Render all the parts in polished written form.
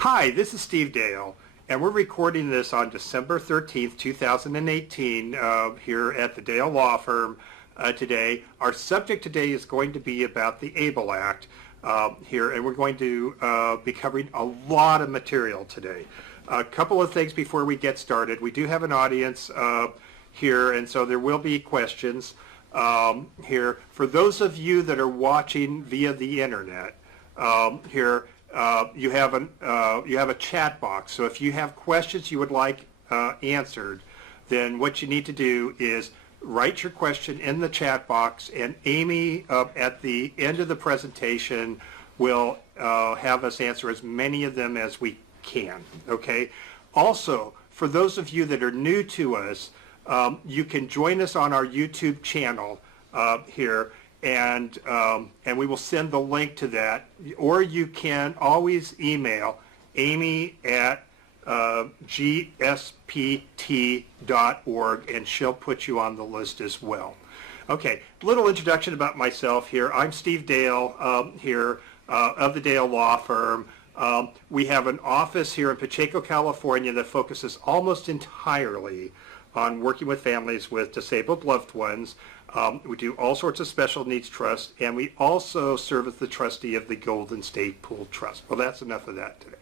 Hi, this is Steve Dale, and we're recording this on December 13th, 2018, here at the Dale Law Firm today. Our subject today is going to be about the ABLE Act here, and we're going to be covering a lot of material today. A couple of things before we get started. We do have an audience here, and so there will be questions here. For those of you that are watching via the internet here, you have a chat box. So if you have questions you would like answered, then what you need to do is write your question in the chat box, and Amy at the end of the presentation will have us answer as many of them as we can. Okay. Also, for those of you that are new to us, you can join us on our YouTube channel here. And we will send the link to that, or you can always email Amy at gspt.org, and she'll put you on the list as well. Okay, little introduction about myself here. I'm Steve Dale here of the Dale Law Firm. We have an office here in Pacheco, California that focuses almost entirely on working with families with disabled loved ones. We do all sorts of special needs trusts, and we also serve as the trustee of the Golden State Pool Trust. Well, that's enough of that today.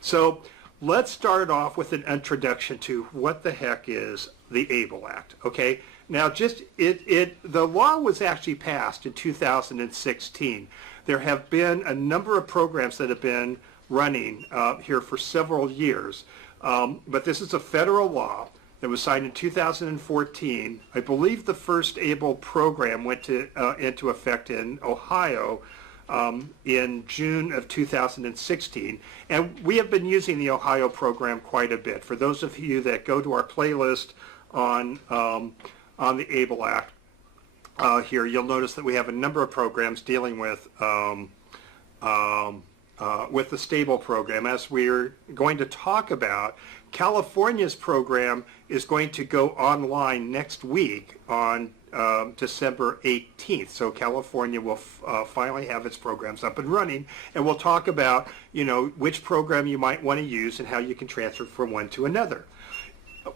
So let's start off with an introduction to what the heck is the ABLE Act. Okay, now the law was actually passed in 2016. There have been a number of programs that have been running here for several years, but this is a federal law that was signed in 2014. I believe the first ABLE program went into effect in Ohio in June of 2016. And we have been using the Ohio program quite a bit. For those of you that go to our playlist on the ABLE Act here, you'll notice that we have a number of programs dealing with the STABLE program. As we're going to talk about, California's program is going to go online next week on December 18th. So California will finally have its programs up and running, and we'll talk about, which program you might want to use and how you can transfer from one to another.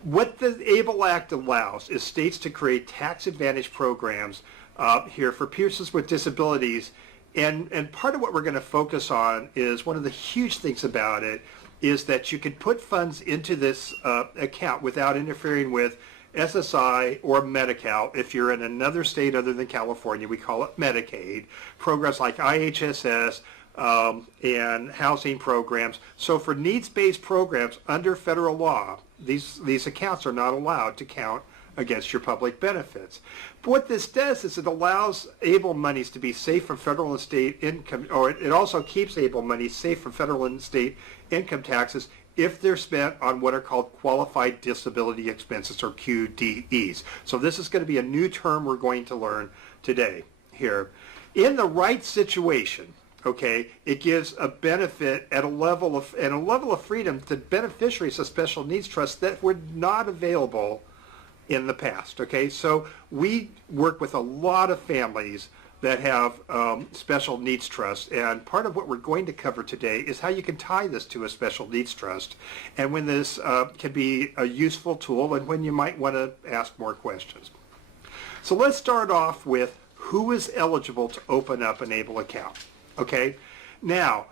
What the ABLE Act allows is states to create tax advantage programs here for persons with disabilities. And part of what we're going to focus on is one of the huge things about it is that you can put funds into this account without interfering with SSI or Medi-Cal. If you're in another state other than California, we call it Medicaid. Programs like IHSS and housing programs. So for needs-based programs under federal law, these accounts are not allowed to count against your public benefits. But what this does is it allows ABLE monies to be safe from federal and state income, or it also keeps ABLE money safe from federal and state income taxes if they're spent on what are called qualified disability expenses, or QDEs. So this is going to be a new term we're going to learn today here. In the right situation, okay, it gives a benefit at a level of freedom to beneficiaries of special needs trusts that were not available in the past. Okay, so we work with a lot of families that have special needs trusts, and part of what we're going to cover today is how you can tie this to a special needs trust, and when this can be a useful tool, and when you might want to ask more questions. So let's start off with who is eligible to open up an ABLE account. Okay, now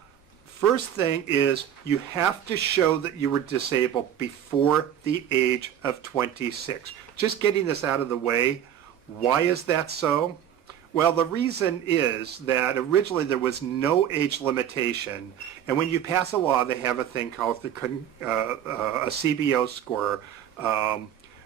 first thing is you have to show that you were disabled before the age of 26. Just getting this out of the way, why is that so? Well, the reason is that originally there was no age limitation, and when you pass a law, they have a thing called a CBO score,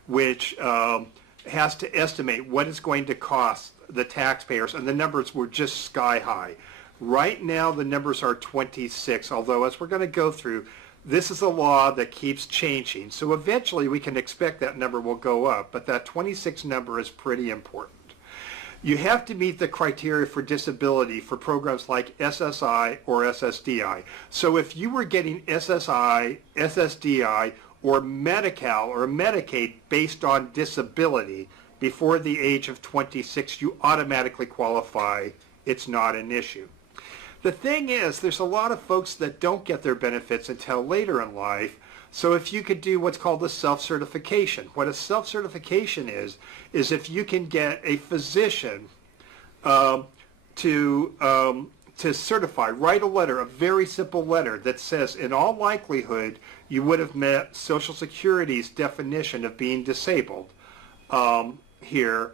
which has to estimate what it's going to cost the taxpayers, and the numbers were just sky high. Right now, the numbers are 26, although as we're going to go through, this is a law that keeps changing. So eventually we can expect that number will go up, but that 26 number is pretty important. You have to meet the criteria for disability for programs like SSI or SSDI. So if you were getting SSI, SSDI, or Medi-Cal or Medicaid based on disability before the age of 26, you automatically qualify. It's not an issue. The thing is, there's a lot of folks that don't get their benefits until later in life. So if you could do what's called a self-certification. What a self-certification is if you can get a physician to certify, write a letter, a very simple letter that says, in all likelihood, you would have met Social Security's definition of being disabled here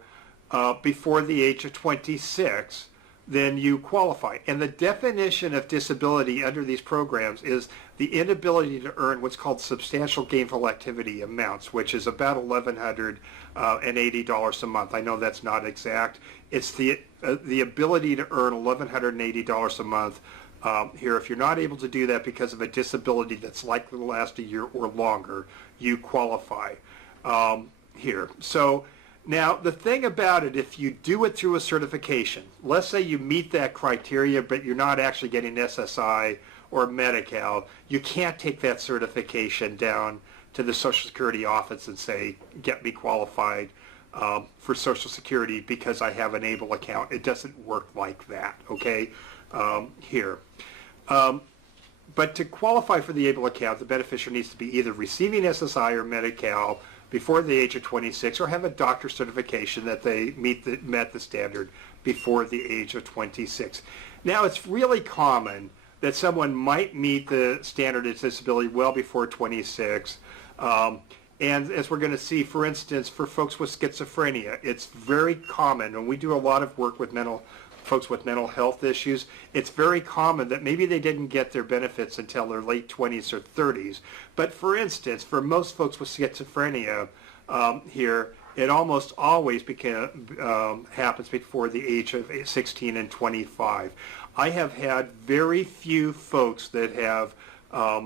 before the age of 26, then you qualify. And the definition of disability under these programs is the inability to earn what's called substantial gainful activity amounts, which is about $1,180 a month. I know that's not exact. It's the ability to earn $1,180 a month here. If you're not able to do that because of a disability that's likely to last a year or longer, you qualify here. So now, the thing about it, if you do it through a certification, let's say you meet that criteria, but you're not actually getting SSI or Medi-Cal, you can't take that certification down to the Social Security office and say, get me qualified for Social Security because I have an ABLE account. It doesn't work like that, okay, here. But to qualify for the ABLE account, the beneficiary needs to be either receiving SSI or Medi-Cal before the age of 26, or have a doctor certification that they met the standard before the age of 26. Now, it's really common that someone might meet the standard of disability well before 26. And as we're going to see, for instance, for folks with schizophrenia, it's very common, and we do a lot of work with folks with mental health issues. It's very common that maybe they didn't get their benefits until their late 20s or 30s. But for instance, for most folks with schizophrenia here, it almost always happens before the age of 16 and 25. I have had very few folks that have a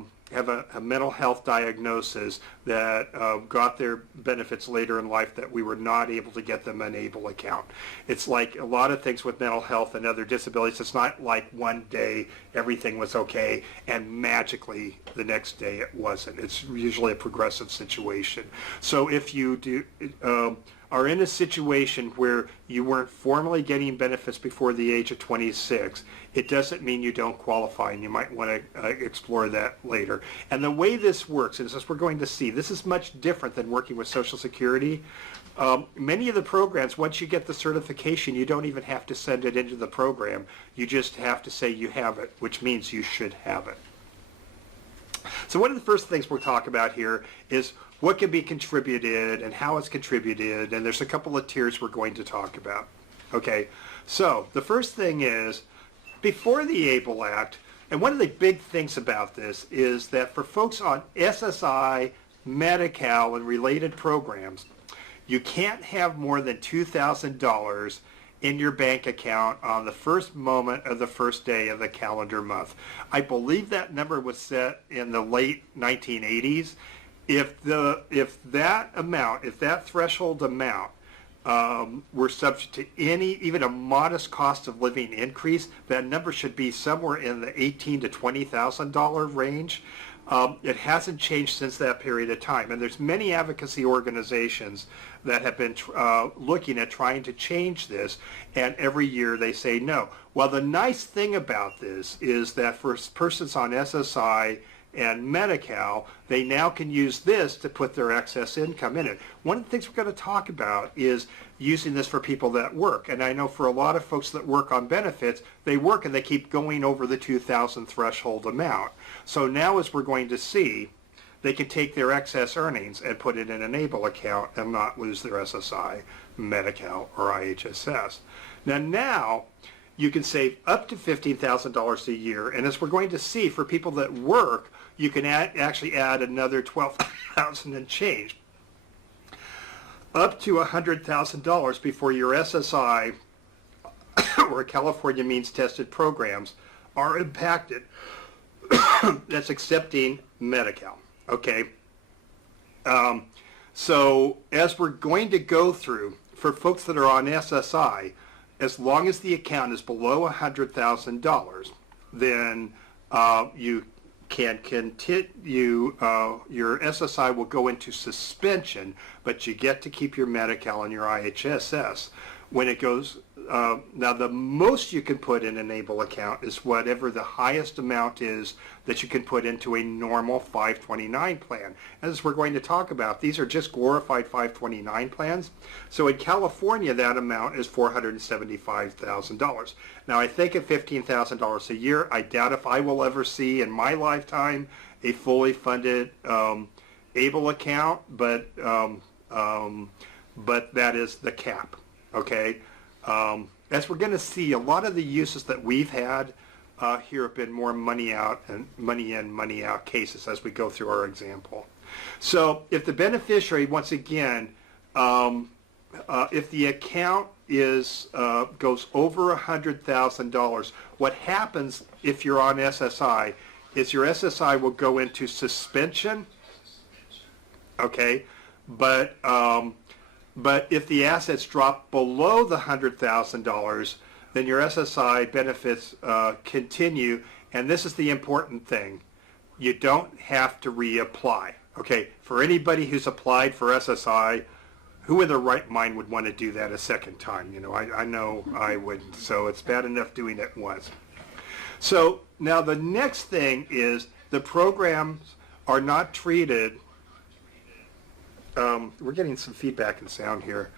mental health diagnosis that got their benefits later in life that we were not able to get them an ABLE account. It's like a lot of things with mental health and other disabilities. It's not like one day everything was okay and magically the next day it wasn't. It's usually a progressive situation. So if you are in a situation where you weren't formally getting benefits before the age of 26, it doesn't mean you don't qualify, and you might want to explore that later. And the way this works, and as we're going to see, this is much different than working with Social Security. Many of the programs, once you get the certification, you don't even have to send it into the program. You just have to say you have it, which means you should have it. So one of the first things we'll talk about here is what can be contributed and how it's contributed, and there's a couple of tiers we're going to talk about. Okay, so the first thing is, before the ABLE Act, and one of the big things about this is that for folks on SSI, Medi-Cal, and related programs, you can't have more than $2,000 in your bank account on the first moment of the first day of the calendar month. I believe that number was set in the late 1980s. If that threshold amount were subject to even a modest cost of living increase, that number should be somewhere in the $18,000 to $20,000 range. It hasn't changed since that period of time, and there's many advocacy organizations that have been looking at trying to change this, and every year they say no. Well, the nice thing about this is that for persons on SSI and Medi-Cal, they now can use this to put their excess income in it. One of the things we're going to talk about is using this for people that work. And I know for a lot of folks that work on benefits, they work and they keep going over the 2,000 threshold amount. So now, as we're going to see, they can take their excess earnings and put it in an ABLE account and not lose their SSI, Medi-Cal, or IHSS. Now, you can save up to $15,000 a year, and as we're going to see, for people that work, you can actually add another $12,000 and change, up to $100,000 before your SSI or California means tested programs are impacted. That's accepting Medi-Cal. Okay. So as we're going to go through, for folks that are on SSI, as long as the account is below $100,000, then you can continue, your SSI will go into suspension, but you get to keep your Medi-Cal and your IHSS. When it goes now the most you can put in an ABLE account is whatever the highest amount is that you can put into a normal 529 plan. As we're going to talk about, these are just glorified 529 plans. So in California, that amount is $475,000. Now I think at $15,000 a year, I doubt if I will ever see in my lifetime a fully funded ABLE account, but that is the cap. Okay, as we're going to see, a lot of the uses that we've had here have been more money out and money in, money out cases as we go through our example. So if the beneficiary, once again, if the account is goes over $100,000, what happens if you're on SSI is your SSI will go into suspension. Okay, but if the assets drop below the $100,000, then your SSI benefits continue, and this is the important thing. You don't have to reapply. Okay, for anybody who's applied for SSI, who in their right mind would want to do that a second time? You know, I know I wouldn't, so it's bad enough doing it once. So now the next thing is the programs are not treated. We're getting some feedback and sound here.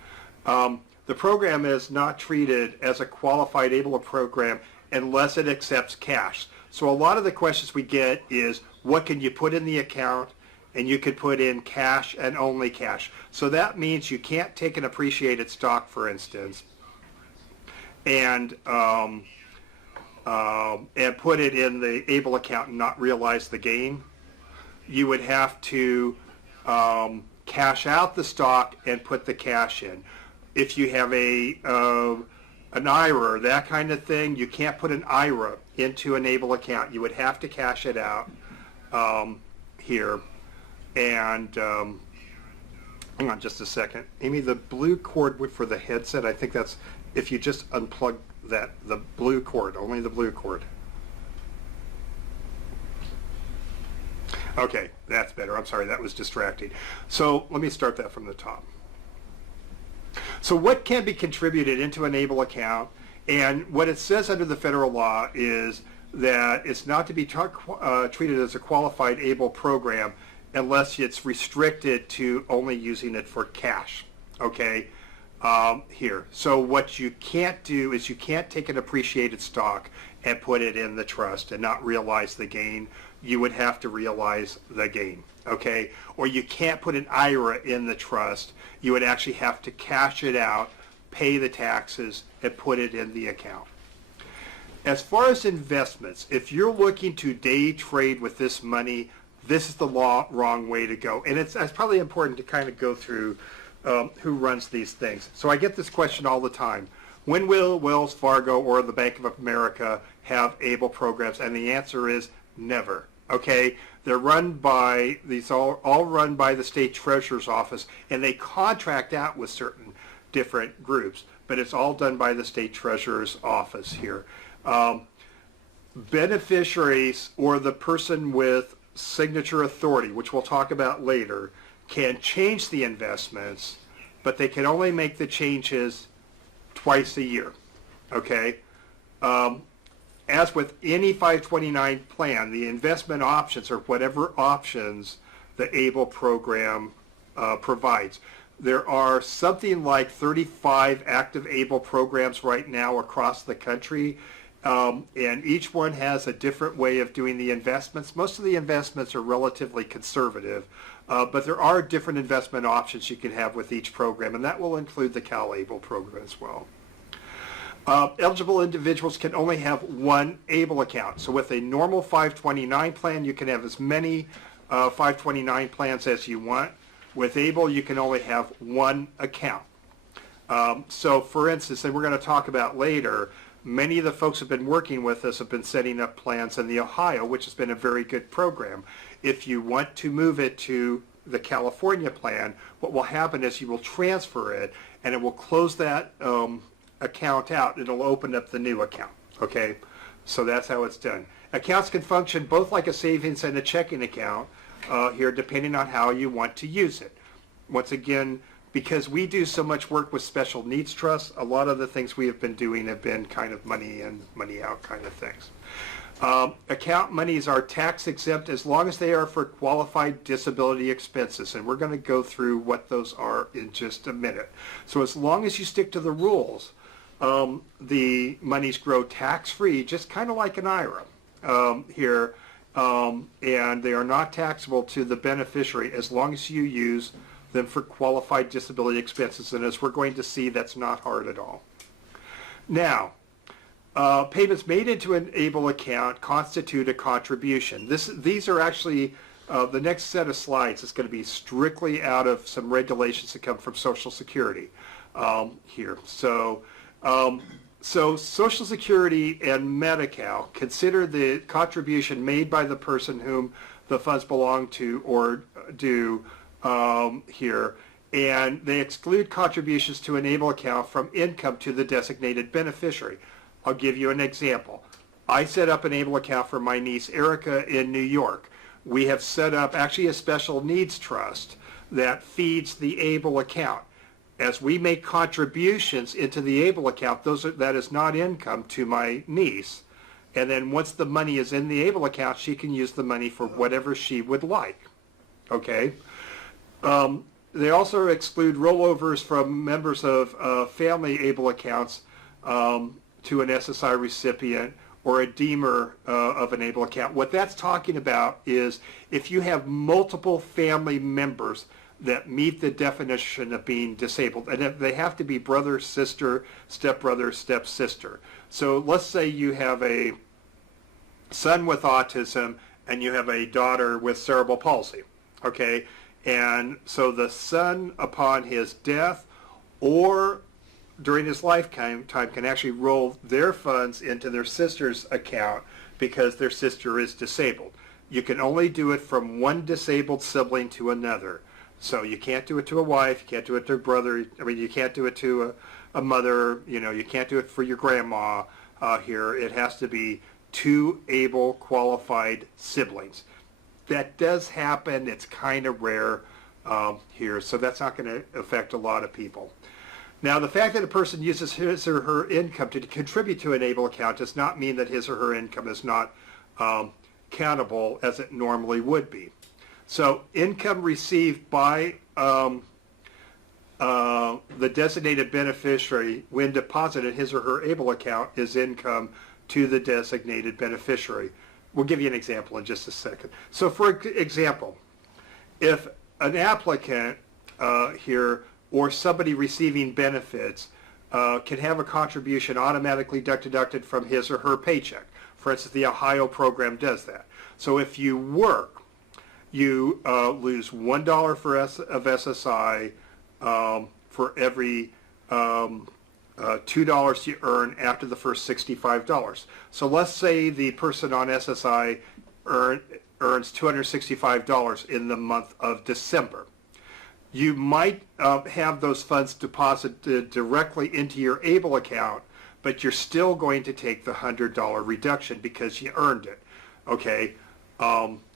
The program is not treated as a qualified ABLE program unless it accepts cash. So a lot of the questions we get is, what can you put in the account? And you could put in cash and only cash. So that means you can't take an appreciated stock, for instance, and put it in the ABLE account and not realize the gain. You would have to cash out the stock and put the cash in. If you have an IRA, that kind of thing, you can't put an IRA into an ABLE account. You would have to cash it out here. And hang on just a second. Amy, the blue cord for the headset, I think that's if you just unplug that, the blue cord, only the blue cord. Okay, that's better. I'm sorry, that was distracting. So let me start that from the top. So what can be contributed into an ABLE account? And what it says under the federal law is that it's not to be treated as a qualified ABLE program unless it's restricted to only using it for cash. Okay, here. So what you can't do is you can't take an appreciated stock and put it in the trust and not realize the gain. You would have to realize the gain, okay? Or you can't put an IRA in the trust. You would actually have to cash it out, pay the taxes, and put it in the account. As far as investments, if you're looking to day trade with this money, this is the wrong way to go. And it's probably important to kind of go through who runs these things. So I get this question all the time. When will Wells Fargo or the Bank of America have ABLE programs? And the answer is never. Okay, they're run by all run by the state treasurer's office, and they contract out with certain different groups, but it's all done by the state treasurer's office here. Beneficiaries or the person with signature authority, which we'll talk about later, can change the investments, but they can only make the changes twice a year. Okay. As with any 529 plan, the investment options or whatever options the ABLE program provides. There are something like 35 active ABLE programs right now across the country, and each one has a different way of doing the investments. Most of the investments are relatively conservative, but there are different investment options you can have with each program, and that will include the CalABLE program as well. Eligible individuals can only have one ABLE account. So with a normal 529 plan, you can have as many 529 plans as you want. With ABLE, you can only have one account. So for instance, and we're going to talk about later, many of the folks who have been working with us have been setting up plans in the Ohio, which has been a very good program. If you want to move it to the California plan, what will happen is you will transfer it, and it will close that account out. It'll open up the new account. Okay, so that's how it's done. Accounts can function both like a savings and a checking account here, depending on how you want to use it. Once again, because we do so much work with special needs trusts, a lot of the things we have been doing have been kind of money in, money out kind of things. Account monies are tax exempt as long as they are for qualified disability expenses, and we're going to go through what those are in just a minute. So as long as you stick to the rules, the monies grow tax-free, just kind of like an IRA here, and they are not taxable to the beneficiary as long as you use them for qualified disability expenses, and as we're going to see, that's not hard at all. Now, payments made into an ABLE account constitute a contribution. These are actually, the next set of slides is going to be strictly out of some regulations that come from Social Security here. So Social Security and Medi-Cal consider the contribution made by the person whom the funds belong to or do here, and they exclude contributions to an ABLE account from income to the designated beneficiary. I'll give you an example. I set up an ABLE account for my niece Erica in New York. We have set up actually a special needs trust that feeds the ABLE account. As we make contributions into the ABLE account, that is not income to my niece. And then once the money is in the ABLE account, she can use the money for whatever she would like. Okay? They also exclude rollovers from members of family ABLE accounts to an SSI recipient or a deemer of an ABLE account. What that's talking about is if you have multiple family members that meet the definition of being disabled, and they have to be brother, sister, stepbrother, stepsister. So let's say you have a son with autism and you have a daughter with cerebral palsy, okay? And so the son, upon his death or during his lifetime, can actually roll their funds into their sister's account because their sister is disabled. You can only do it from one disabled sibling to another. So you can't do it to a wife, you can't do it to a brother, I mean, you can't do it to a mother, you can't do it for your grandma here. It has to be two ABLE qualified siblings. That does happen, it's kind of rare here, so that's not going to affect a lot of people. Now, the fact that a person uses his or her income to contribute to an ABLE account does not mean that his or her income is not countable as it normally would be. So income received by the designated beneficiary when deposited in his or her ABLE account is income to the designated beneficiary. We'll give you an example in just a second. So for example, if an applicant here or somebody receiving benefits can have a contribution automatically deducted from his or her paycheck. For instance, the Ohio program does that. So if you work, you lose $1 of SSI for every $2 you earn after the first $65. So let's say the person on SSI earns $265 in the month of December. You might have those funds deposited directly into your ABLE account, but you're still going to take the $100 reduction because you earned it. Okay?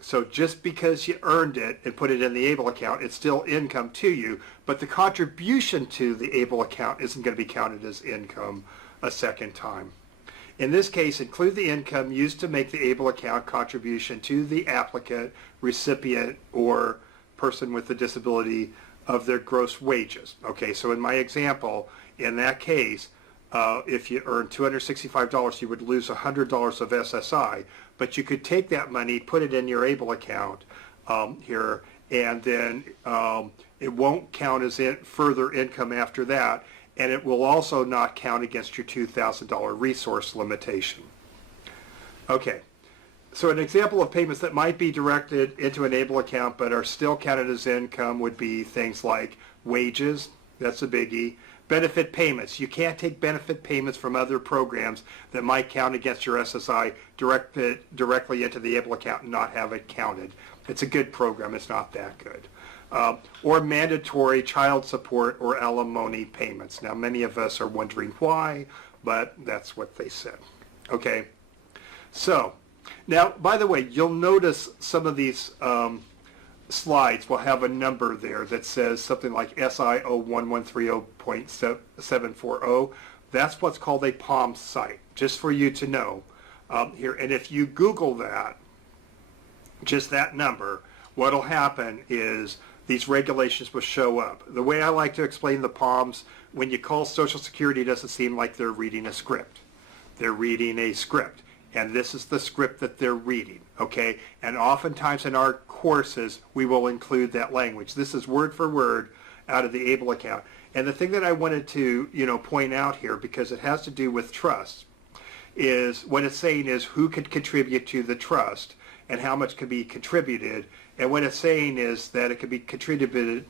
So just because you earned it and put it in the ABLE account, it's still income to you, but the contribution to the ABLE account isn't going to be counted as income a second time. In this case, include the income used to make the ABLE account contribution to the applicant, recipient, or person with a disability of their gross wages. Okay, so in my example, in that case, if you earn $265, you would lose $100 of SSI, but you could take that money, put it in your ABLE account here, and then it won't count as further income after that, and it will also not count against your $2,000 resource limitation. Okay, so an example of payments that might be directed into an ABLE account but are still counted as income would be things like wages, that's a biggie. Benefit payments. You can't take benefit payments from other programs that might count against your SSI, direct it directly into the ABLE account and not have it counted. It's a good program, it's not that good. Or mandatory child support or alimony payments. Now many of us are wondering why, but that's what they said. Okay, so now by the way, you'll notice some of these slides will have a number there that says something like SIO1130.740. That's what's called a POM site, just for you to know here. And if you Google that, just that number, what'll happen is these regulations will show up. The way I like to explain the POMs, when you call Social Security, it doesn't seem like they're reading a script. They're reading a script. And this is the script that they're reading, okay? And oftentimes in our courses, we will include that language. This is word for word out of the ABLE account. And the thing that I wanted to, point out here, because it has to do with trust, is what it's saying is who could contribute to the trust and how much can be contributed. And what it's saying is that it could be contributed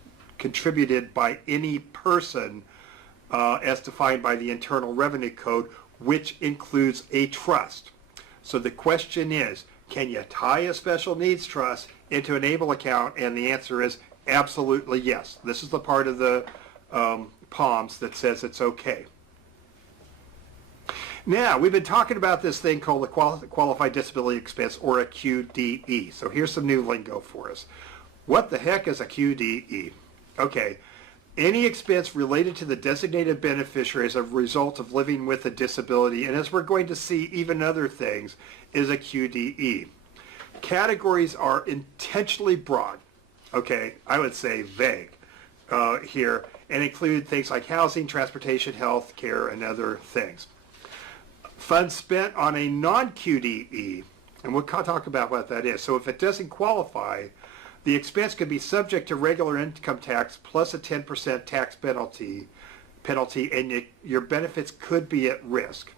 by any person as defined by the Internal Revenue Code, which includes a trust. So the question is, can you tie a special needs trust into an ABLE account? And the answer is absolutely yes. This is the part of the POMs that says it's okay. Now, we've been talking about this thing called the Qualified Disability Expense, or a QDE. So here's some new lingo for us. What the heck is a QDE? Okay. Any expense related to the designated beneficiary as a result of living with a disability, and as we're going to see, even other things, is a QDE. Categories are intentionally broad, okay, I would say vague here, and include things like housing, transportation, health care, and other things. Funds spent on a non-QDE, and we'll talk about what that is. So if it doesn't qualify, the expense could be subject to regular income tax plus a 10% tax penalty, and your benefits could be at risk.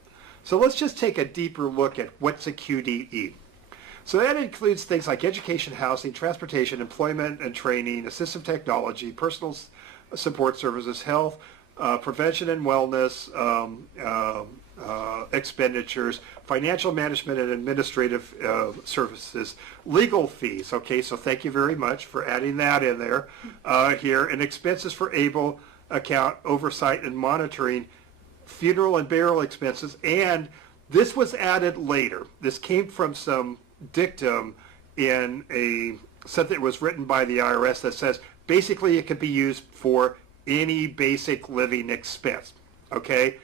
So let's just take a deeper look at what's a QDE. So that includes things like education, housing, transportation, employment and training, assistive technology, personal support services, health, prevention and wellness, expenditures, financial management and administrative services, legal fees. Okay, so thank you very much for adding that in there here. And expenses for ABLE account oversight and monitoring, funeral and burial expenses. And this was added later. This came from some dictum in something that was written by the IRS that says basically it could be used for any basic living expense. Okay.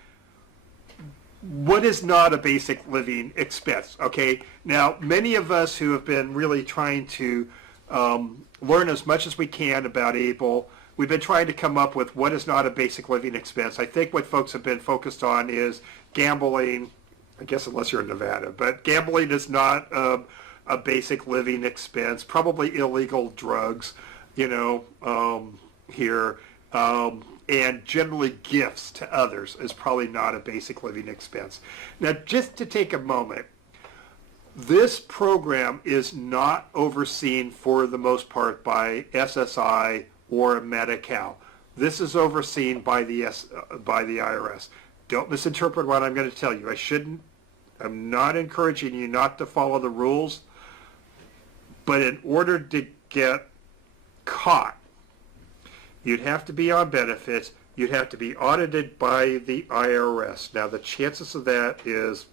What is not a basic living expense? Okay, now many of us who have been really trying to learn as much as we can about ABLE, we've been trying to come up with what is not a basic living expense. I think what folks have been focused on is gambling, I guess unless you're in Nevada, but gambling is not a basic living expense, probably illegal drugs, here. And generally gifts to others is probably not a basic living expense. Now, just to take a moment, this program is not overseen for the most part by SSI or Medi-Cal. This is overseen by the IRS. Don't misinterpret what I'm going to tell you. I'm not encouraging you not to follow the rules, but in order to get caught, you'd have to be on benefits. You'd have to be audited by the IRS. Now, the chances of that is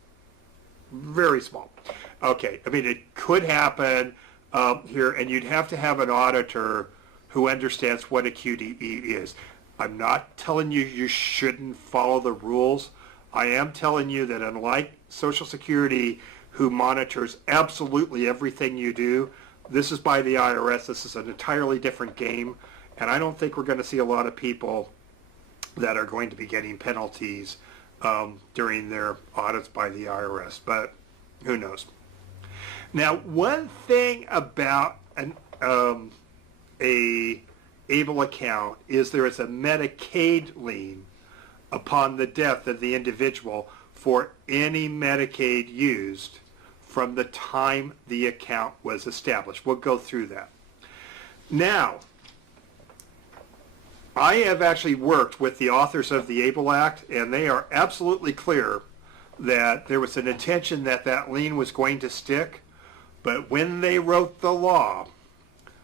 very small. Okay, I mean, it could happen here, and you'd have to have an auditor who understands what a QDE is. I'm not telling you you shouldn't follow the rules. I am telling you that unlike Social Security, who monitors absolutely everything you do, this is by the IRS. This is an entirely different game. And I don't think we're going to see a lot of people that are going to be getting penalties during their audits by the IRS, but who knows. Now, one thing about a ABLE account is there is a Medicaid lien upon the death of the individual for any Medicaid used from the time the account was established. We'll go through that. Now, I have actually worked with the authors of the ABLE Act, and they are absolutely clear that there was an intention that that lien was going to stick, but when they wrote the law,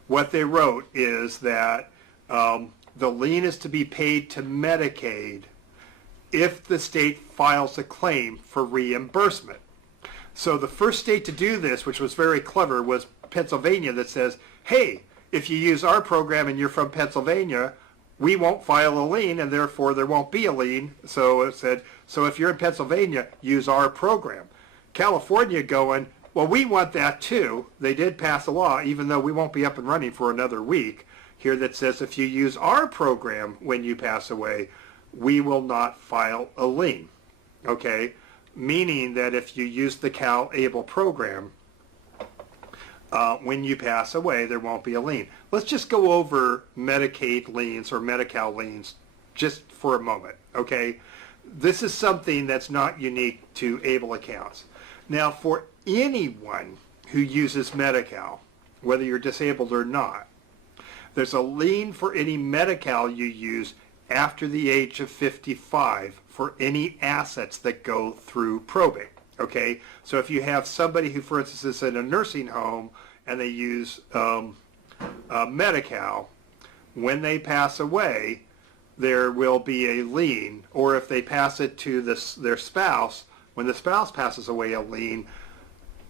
what they wrote is that the lien is to be paid to Medicaid if the state files a claim for reimbursement. So the first state to do this, which was very clever, was Pennsylvania, that says, hey, if you use our program and you're from Pennsylvania, we won't file a lien, and therefore there won't be a lien. So it said, so if you're in Pennsylvania, use our program. California going, well, we want that too. They did pass a law, even though we won't be up and running for another week here, that says if you use our program when you pass away, we will not file a lien. Okay? Meaning that if you use the CalABLE program, when you pass away, there won't be a lien. Let's just go over Medicaid liens or Medi-Cal liens just for a moment, okay? This is something that's not unique to ABLE accounts. Now, for anyone who uses Medi-Cal, whether you're disabled or not, there's a lien for any Medi-Cal you use after the age of 55 for any assets that go through probate. Okay, so if you have somebody who, for instance, is in a nursing home and they use Medi-Cal, when they pass away, there will be a lien, or if they pass it to their spouse, when the spouse passes away, a lien,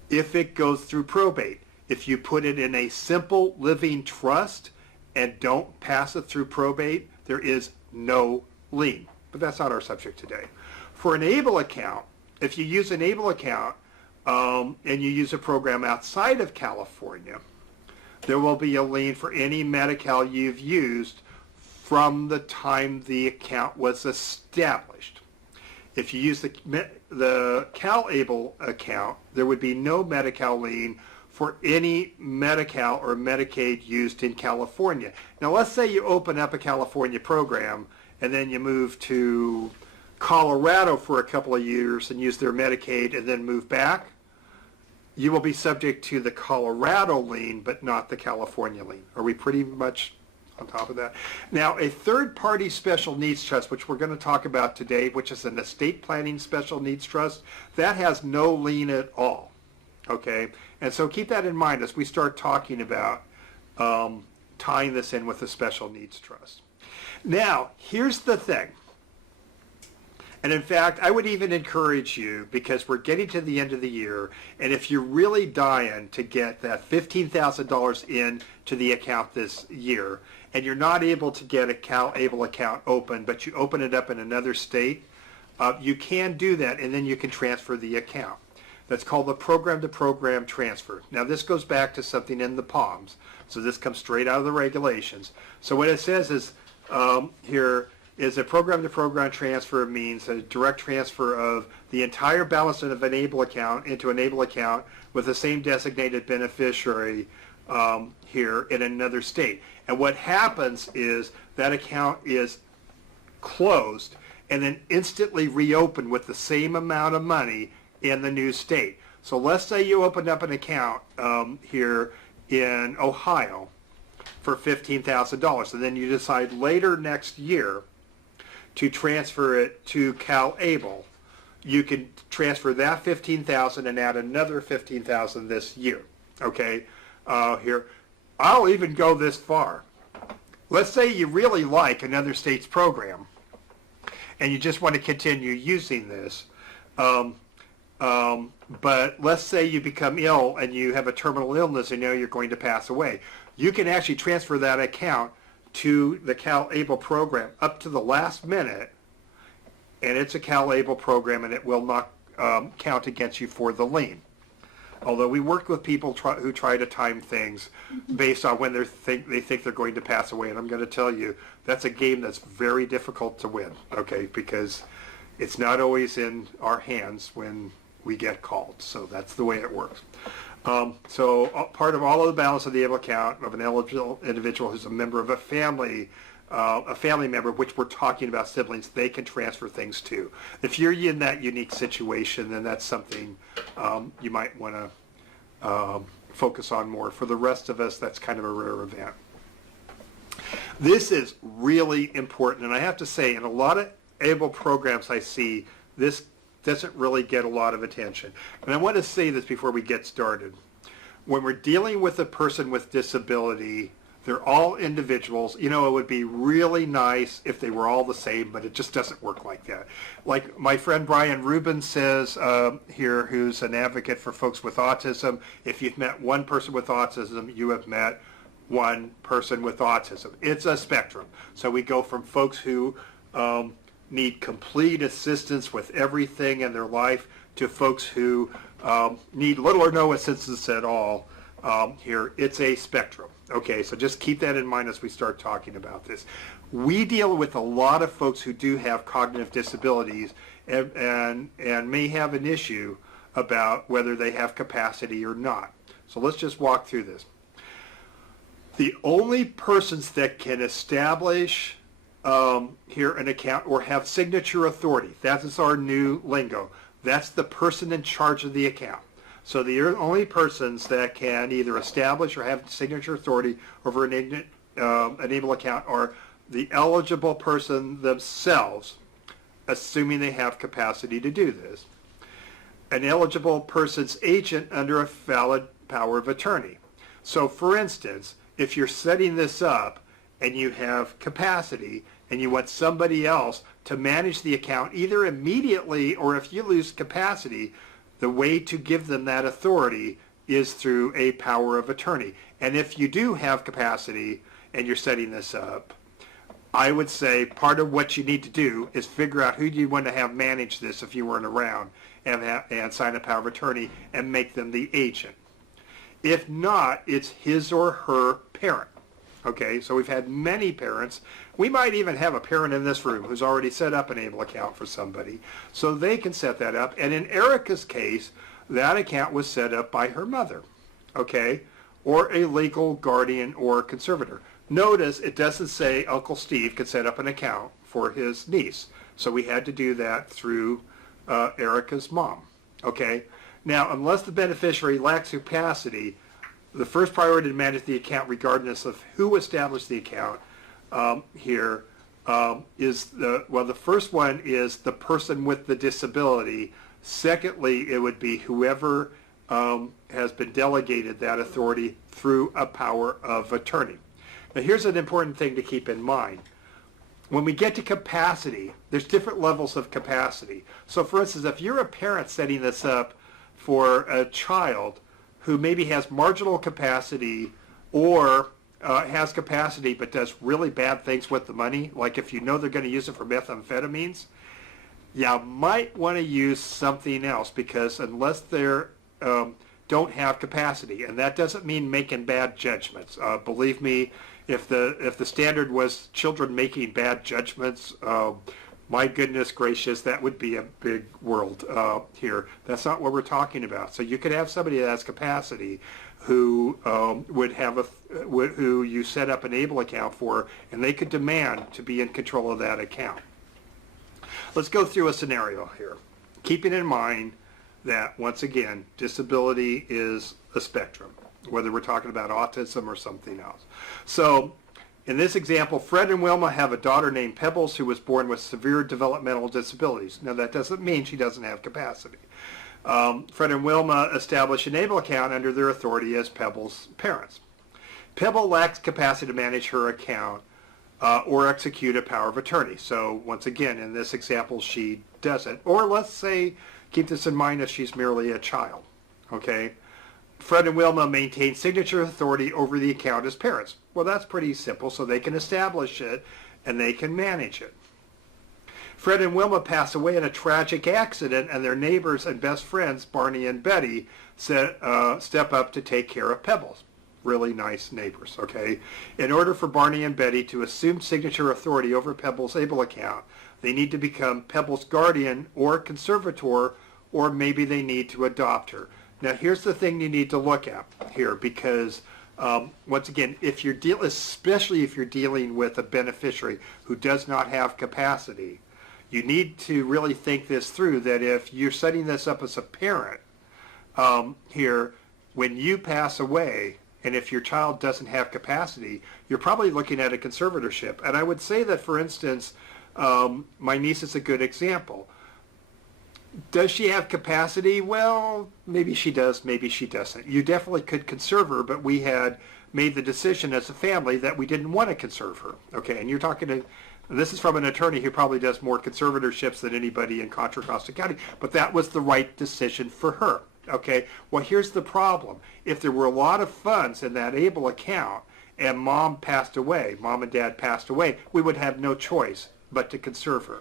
if it goes through probate. If you put it in a simple living trust and don't pass it through probate, there is no lien. But that's not our subject today. For an ABLE account, if you use an ABLE account and you use a program outside of California, there will be a lien for any Medi-Cal you've used from the time the account was established. If you use the CalABLE account, there would be no Medi-Cal lien for any Medi-Cal or Medicaid used in California. Now let's say you open up a California program and then you move to Colorado for a couple of years and use their Medicaid and then move back. You will be subject to the Colorado lien, but not the California lien. Are we pretty much on top of that? Now, a third-party special needs trust, which we're going to talk about today, which is an estate planning special needs trust, that has no lien at all. Okay? And so keep that in mind as we start talking about tying this in with a special needs trust. Now, here's the thing. And in fact, I would even encourage you, because we're getting to the end of the year, and if you're really dying to get that $15,000 in to the account this year, and you're not able to get a CalABLE account open, but you open it up in another state, you can do that, and then you can transfer the account. That's called the program-to-program transfer. Now, this goes back to something in the POMS, so this comes straight out of the regulations. So what it says is here, is a program-to-program transfer means a direct transfer of the entire balance of an ABLE account into an ABLE account with the same designated beneficiary here in another state. And what happens is that account is closed and then instantly reopened with the same amount of money in the new state. So let's say you opened up an account here in Ohio for $15,000, and then you decide later next year to transfer it to CalABLE. You can transfer that $15,000 and add another $15,000 this year. Okay, here, I'll even go this far. Let's say you really like another state's program, and you just want to continue using this. But let's say you become ill and you have a terminal illness and you know you're going to pass away. You can actually transfer that account to the CalABLE program up to the last minute, and it's a CalABLE program, and it will not count against you for the lien. Although we work with people who try to time things based on when they think they're going to pass away, and I'm going to tell you that's a game that's very difficult to win. Okay, because it's not always in our hands when we get called. So that's the way it works. So part of all of the balance of the ABLE account of an eligible individual who's a member of a family member, which we're talking about siblings, they can transfer things to. If you're in that unique situation, then that's something you might want to focus on more. For the rest of us, that's kind of a rare event. This is really important, and I have to say, in a lot of ABLE programs I see, this doesn't really get a lot of attention. And I want to say this before we get started. When we're dealing with a person with disability, they're all individuals. You know, it would be really nice if they were all the same, but it just doesn't work like that. Like my friend Brian Rubin says here, who's an advocate for folks with autism, if you've met one person with autism, you have met one person with autism. It's a spectrum. So we go from folks who need complete assistance with everything in their life to folks who need little or no assistance at all. Here, it's a spectrum. Okay, so just keep that in mind as we start talking about this. We deal with a lot of folks who do have cognitive disabilities and may have an issue about whether they have capacity or not. So let's just walk through this. The only persons that can establish here an account or have signature authority, that is our new lingo. That's the person in charge of the account. So the only persons that can either establish or have signature authority over an enable account are the eligible person themselves, assuming they have capacity to do this. An eligible person's agent under a valid power of attorney. So for instance, if you're setting this up and you have capacity and you want somebody else to manage the account either immediately or if you lose capacity, the way to give them that authority is through a power of attorney. And if you do have capacity and you're setting this up, I would say part of what you need to do is figure out who you want to have manage this if you weren't around and sign a power of attorney and make them the agent. If not, it's his or her parent. Okay, so we've had many parents. We might even have a parent in this room who's already set up an ABLE account for somebody, so they can set that up. And in Erica's case, that account was set up by her mother, okay, or a legal guardian or conservator. Notice it doesn't say Uncle Steve could set up an account for his niece, so we had to do that through Erica's mom, okay? Now, unless the beneficiary lacks capacity, the first priority to manage the account regardless of who established the account is the first one is the person with the disability. Secondly, it would be whoever has been delegated that authority through a power of attorney. Now, here's an important thing to keep in mind. When we get to capacity, there's different levels of capacity. So for instance, if you're a parent setting this up for a child who maybe has marginal capacity or has capacity but does really bad things with the money, like if you know they're going to use it for methamphetamines, you might want to use something else, because unless they're don't have capacity, and that doesn't mean making bad judgments. Believe me, if the standard was children making bad judgments, my goodness gracious, that would be a big world here. That's not what we're talking about. So you could have somebody that has capacity who would have who you set up an ABLE account for, and they could demand to be in control of that account. Let's go through a scenario here, keeping in mind that, once again, disability is a spectrum, whether we're talking about autism or something else. So in this example, Fred and Wilma have a daughter named Pebbles who was born with severe developmental disabilities. Now, that doesn't mean she doesn't have capacity. Fred and Wilma establish an ABLE account under their authority as Pebbles' parents. Pebble lacks capacity to manage her account or execute a power of attorney. So once again, in this example, she doesn't. Or let's say, keep this in mind, if she's merely a child, okay? Fred and Wilma maintain signature authority over the account as parents. Well, that's pretty simple, so they can establish it and they can manage it. Fred and Wilma pass away in a tragic accident, and their neighbors and best friends, Barney and Betty, step up to take care of Pebbles. Really nice neighbors, okay? In order for Barney and Betty to assume signature authority over Pebbles' ABLE account, they need to become Pebbles' guardian or conservator, or maybe they need to adopt her. Now, here's the thing you need to look at here, because once again, if you're especially if you're dealing with a beneficiary who does not have capacity, you need to really think this through, that if you're setting this up as a parent here, when you pass away, and if your child doesn't have capacity, you're probably looking at a conservatorship. And I would say that, for instance, my niece is a good example. Does she have capacity? Well, maybe she does, maybe she doesn't. You definitely could conserve her, but we had made the decision as a family that we didn't want to conserve her. Okay, and you're talking to, this is from an attorney who probably does more conservatorships than anybody in Contra Costa County, but that was the right decision for her. Okay, well, here's the problem. If there were a lot of funds in that ABLE account and mom passed away, mom and dad passed away, we would have no choice but to conserve her.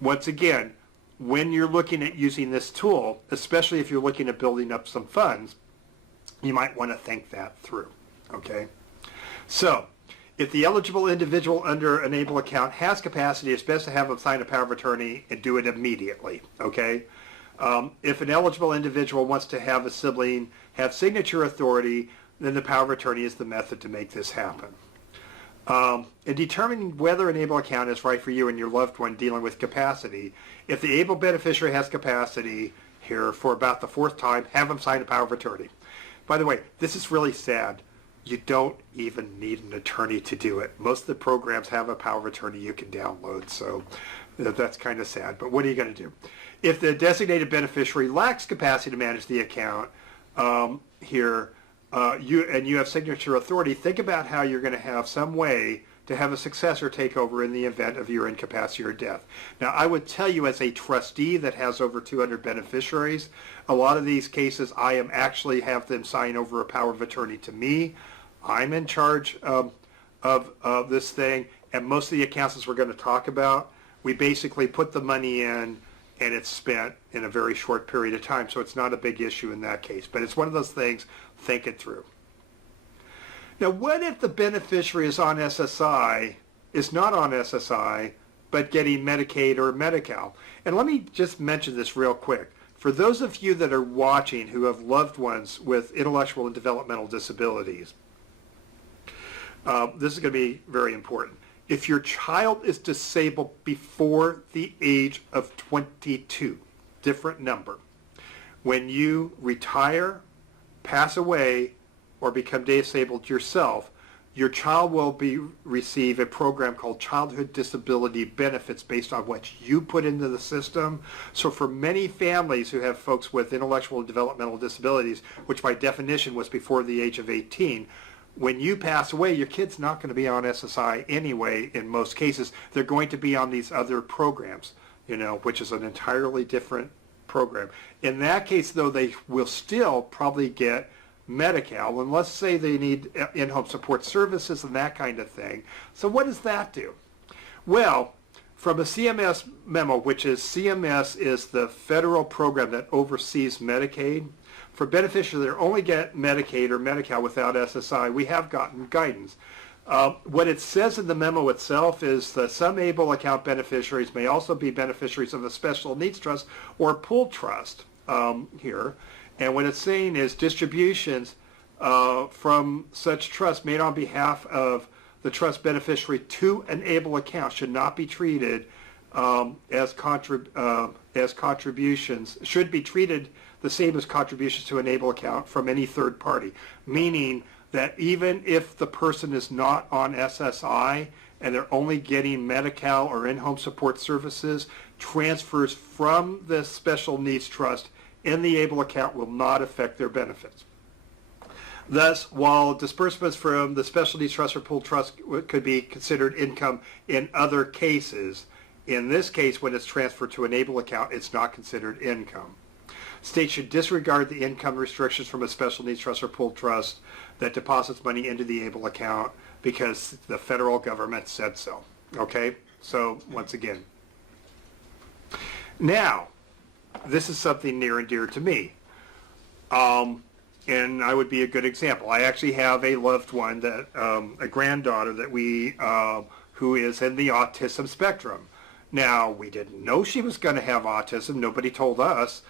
Once again, when you're looking at using this tool, especially if you're looking at building up some funds, you might want to think that through, okay? So, if the eligible individual under an ABLE account has capacity, it's best to have them sign a power of attorney and do it immediately, okay? If an eligible individual wants to have a sibling have signature authority, then the power of attorney is the method to make this happen. In determining whether an ABLE account is right for you and your loved one dealing with capacity, if the ABLE beneficiary has capacity here for about the 4th time, have them sign a power of attorney. By the way, this is really sad. You don't even need an attorney to do it. Most of the programs have a power of attorney you can download, so that's kind of sad. But what are you going to do? If the designated beneficiary lacks capacity to manage the account you have signature authority, think about how you're going to have some way to have a successor take over in the event of your incapacity or death. Now, I would tell you as a trustee that has over 200 beneficiaries, a lot of these cases I am actually have them sign over a power of attorney to me. I'm in charge of this thing, and most of the accounts as we're going to talk about, we basically put the money in and it's spent in a very short period of time, so it's not a big issue in that case. But it's one of those things, think it through. Now, what if the beneficiary is on SSI, is not on SSI, but getting Medicaid or Medi-Cal? And let me just mention this real quick. For those of you that are watching who have loved ones with intellectual and developmental disabilities, this is going to be very important. If your child is disabled before the age of 22, different number, when you retire, pass away, or become disabled yourself, your child will receive a program called Childhood Disability Benefits based on what you put into the system. So for many families who have folks with intellectual and developmental disabilities, which by definition was before the age of 18, when you pass away, your kid's not going to be on SSI anyway in most cases. They're going to be on these other programs, which is an entirely different program. In that case, though, they will still probably get Medi-Cal, and let's say they need in-home support services and that kind of thing. So what does that do? Well, from a CMS memo, which is CMS is the federal program that oversees Medicaid, for beneficiaries that only get Medicaid or Medi-Cal without SSI, we have gotten guidance. What it says in the memo itself is that some ABLE account beneficiaries may also be beneficiaries of a special needs trust or pool trust here. And what it's saying is distributions from such trust made on behalf of the trust beneficiary to an ABLE account should not be treated as contributions, should be treated the same as contributions to an ABLE account from any third party, meaning that even if the person is not on SSI and they're only getting Medi-Cal or in-home support services, transfers from the special needs trust in the ABLE account will not affect their benefits. Thus, while disbursements from the special needs trust or pool trust could be considered income in other cases, in this case, when it's transferred to an ABLE account, it's not considered income. States should disregard the income restrictions from a special needs trust or pool trust that deposits money into the ABLE account because the federal government said so. Okay? So, once again. Now, this is something near and dear to me. And I would be a good example. I actually have a loved one, that a granddaughter that we, who is in the autism spectrum. Now, we didn't know she was going to have autism. Nobody told us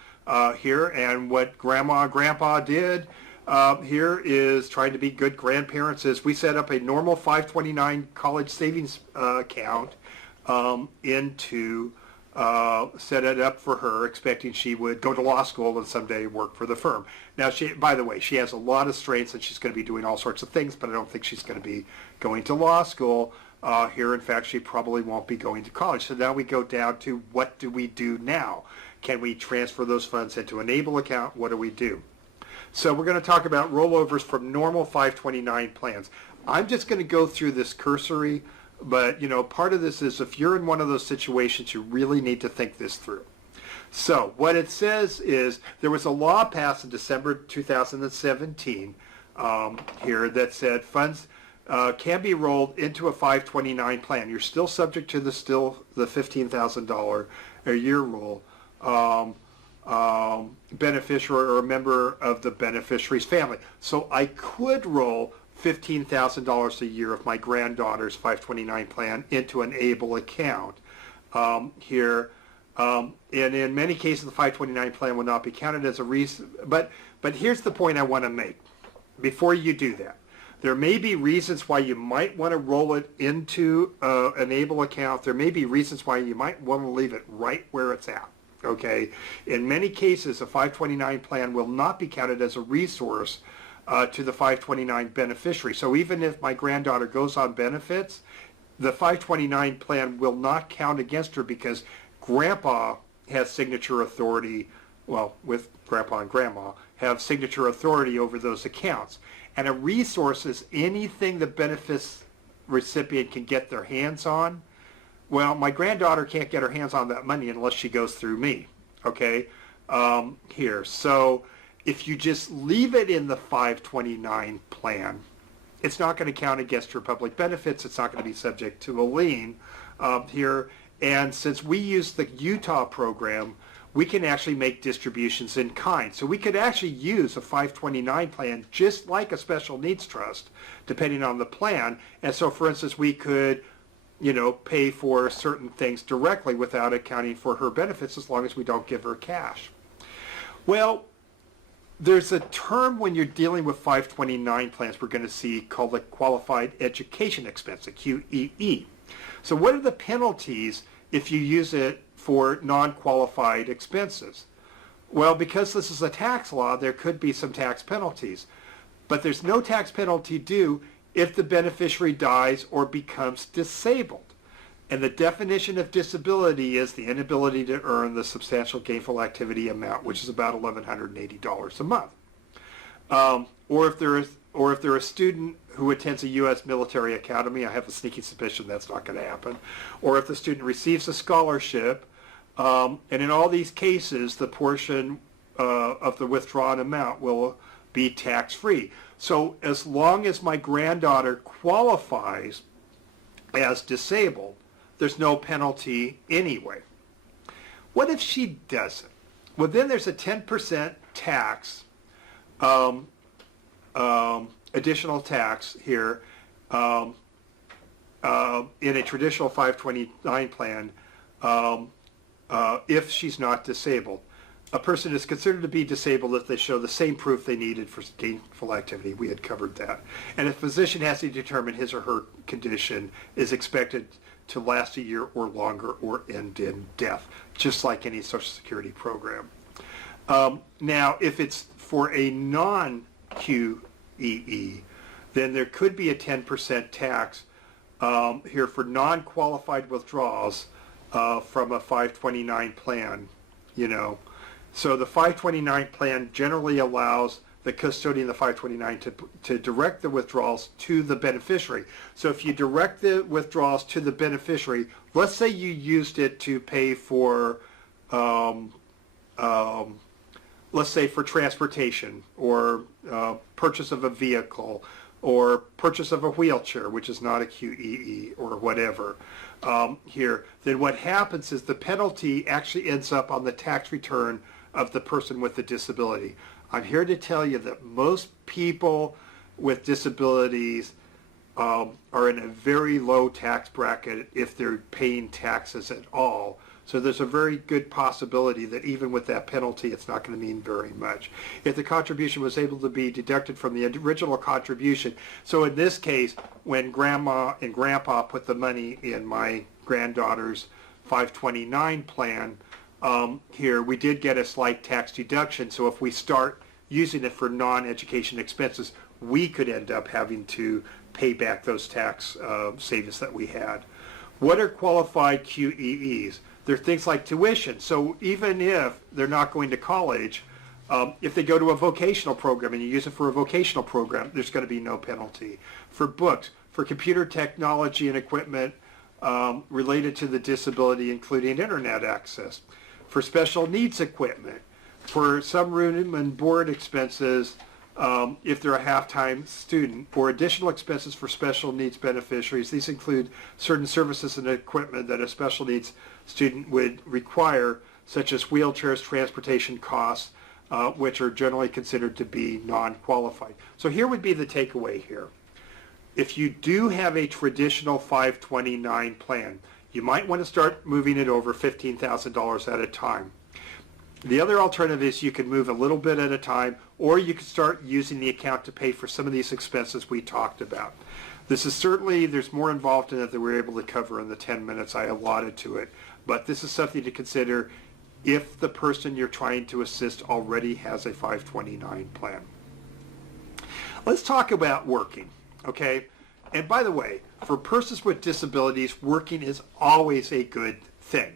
here. And what Grandma and Grandpa did here is trying to be good grandparents. Is we set up a normal 529 college savings account set it up for her, expecting she would go to law school and someday work for the firm. Now, by the way, she has a lot of strengths and she's going to be doing all sorts of things, but I don't think she's going to be going to law school here. In fact, she probably won't be going to college. So now we go down to what do we do now? Can we transfer those funds into an ABLE account? What do we do? So we're going to talk about rollovers from normal 529 plans. I'm just going to go through this cursory, but part of this is if you're in one of those situations, you really need to think this through. So what it says is there was a law passed in December 2017 here that said funds can be rolled into a 529 plan. You're still subject to the $15,000 a year rule. Beneficiary or a member of the beneficiary's family. So I could roll $15,000 a year of my granddaughter's 529 plan into an ABLE account here. And in many cases, the 529 plan will not be counted as a reason. But here's the point I want to make before you do that. There may be reasons why you might want to roll it into an ABLE account. There may be reasons why you might want to leave it right where it's at. Okay. In many cases, a 529 plan will not be counted as a resource to the 529 beneficiary. So even if my granddaughter goes on benefits, the 529 plan will not count against her because Grandpa has signature authority, well, with Grandpa and Grandma, have signature authority over those accounts. And a resource is anything the benefits recipient can get their hands on. Well, my granddaughter can't get her hands on that money unless she goes through me, okay, here. So if you just leave it in the 529 plan, it's not going to count against your public benefits. It's not going to be subject to a lien here. And since we use the Utah program, we can actually make distributions in kind. So we could actually use a 529 plan just like a special needs trust, depending on the plan. And so, for instance, we could, you know, pay for certain things directly without accounting for her benefits as long as we don't give her cash. Well, there's a term when you're dealing with 529 plans we're going to see called the Qualified Education Expense, a QEE. So what are the penalties if you use it for non-qualified expenses? Well, because this is a tax law, there could be some tax penalties. But there's no tax penalty due if the beneficiary dies or becomes disabled. And the definition of disability is the inability to earn the substantial gainful activity amount, which is about $1,180 a month. Or if they're a student who attends a U.S. military academy, I have a sneaky suspicion that's not going to happen. Or if the student receives a scholarship, and in all these cases, the portion of the withdrawn amount will be tax-free. So as long as my granddaughter qualifies as disabled, there's no penalty anyway. What if she doesn't? Well, then there's a 10% tax, additional tax here in a traditional 529 plan if she's not disabled. A person is considered to be disabled if they show the same proof they needed for gainful activity. We had covered that. And a physician has to determine his or her condition is expected to last a year or longer or end in death, just like any Social Security program. Now, if it's for a non-QEE, then there could be a 10% tax here for non-qualified withdrawals from a 529 plan, you know. So the 529 plan generally allows the custodian of the 529 to direct the withdrawals to the beneficiary. So if you direct the withdrawals to the beneficiary, let's say you used it to pay for, let's say for transportation or purchase of a vehicle or purchase of a wheelchair, which is not a QEE or whatever here, then what happens is the penalty actually ends up on the tax return of the person with the disability. I'm here to tell you that most people with disabilities are in a very low tax bracket if they're paying taxes at all. So there's a very good possibility that even with that penalty, it's not going to mean very much. If the contribution was able to be deducted from the original contribution, so in this case, when Grandma and Grandpa put the money in my granddaughter's 529 plan, here we did get a slight tax deduction. So if we start using it for non-education expenses, we could end up having to pay back those tax savings that we had. What are qualified QEEs? They're things like tuition. So even if they're not going to college, if they go to a vocational program and you use it for a vocational program, there's going to be no penalty. For books, for computer technology and equipment related to the disability, including internet access. For special needs equipment, for some room and board expenses if they're a half-time student, or additional expenses for special needs beneficiaries. These include certain services and equipment that a special needs student would require, such as wheelchairs, transportation costs, which are generally considered to be non-qualified. So here would be the takeaway here. If you do have a traditional 529 plan, you might want to start moving it over $15,000 at a time. The other alternative is you can move a little bit at a time, or you can start using the account to pay for some of these expenses we talked about. This is certainly, there's more involved in it than we're able to cover in the 10 minutes I allotted to it, but this is something to consider if the person you're trying to assist already has a 529 plan. Let's talk about working, okay? And by the way, for persons with disabilities, working is always a good thing.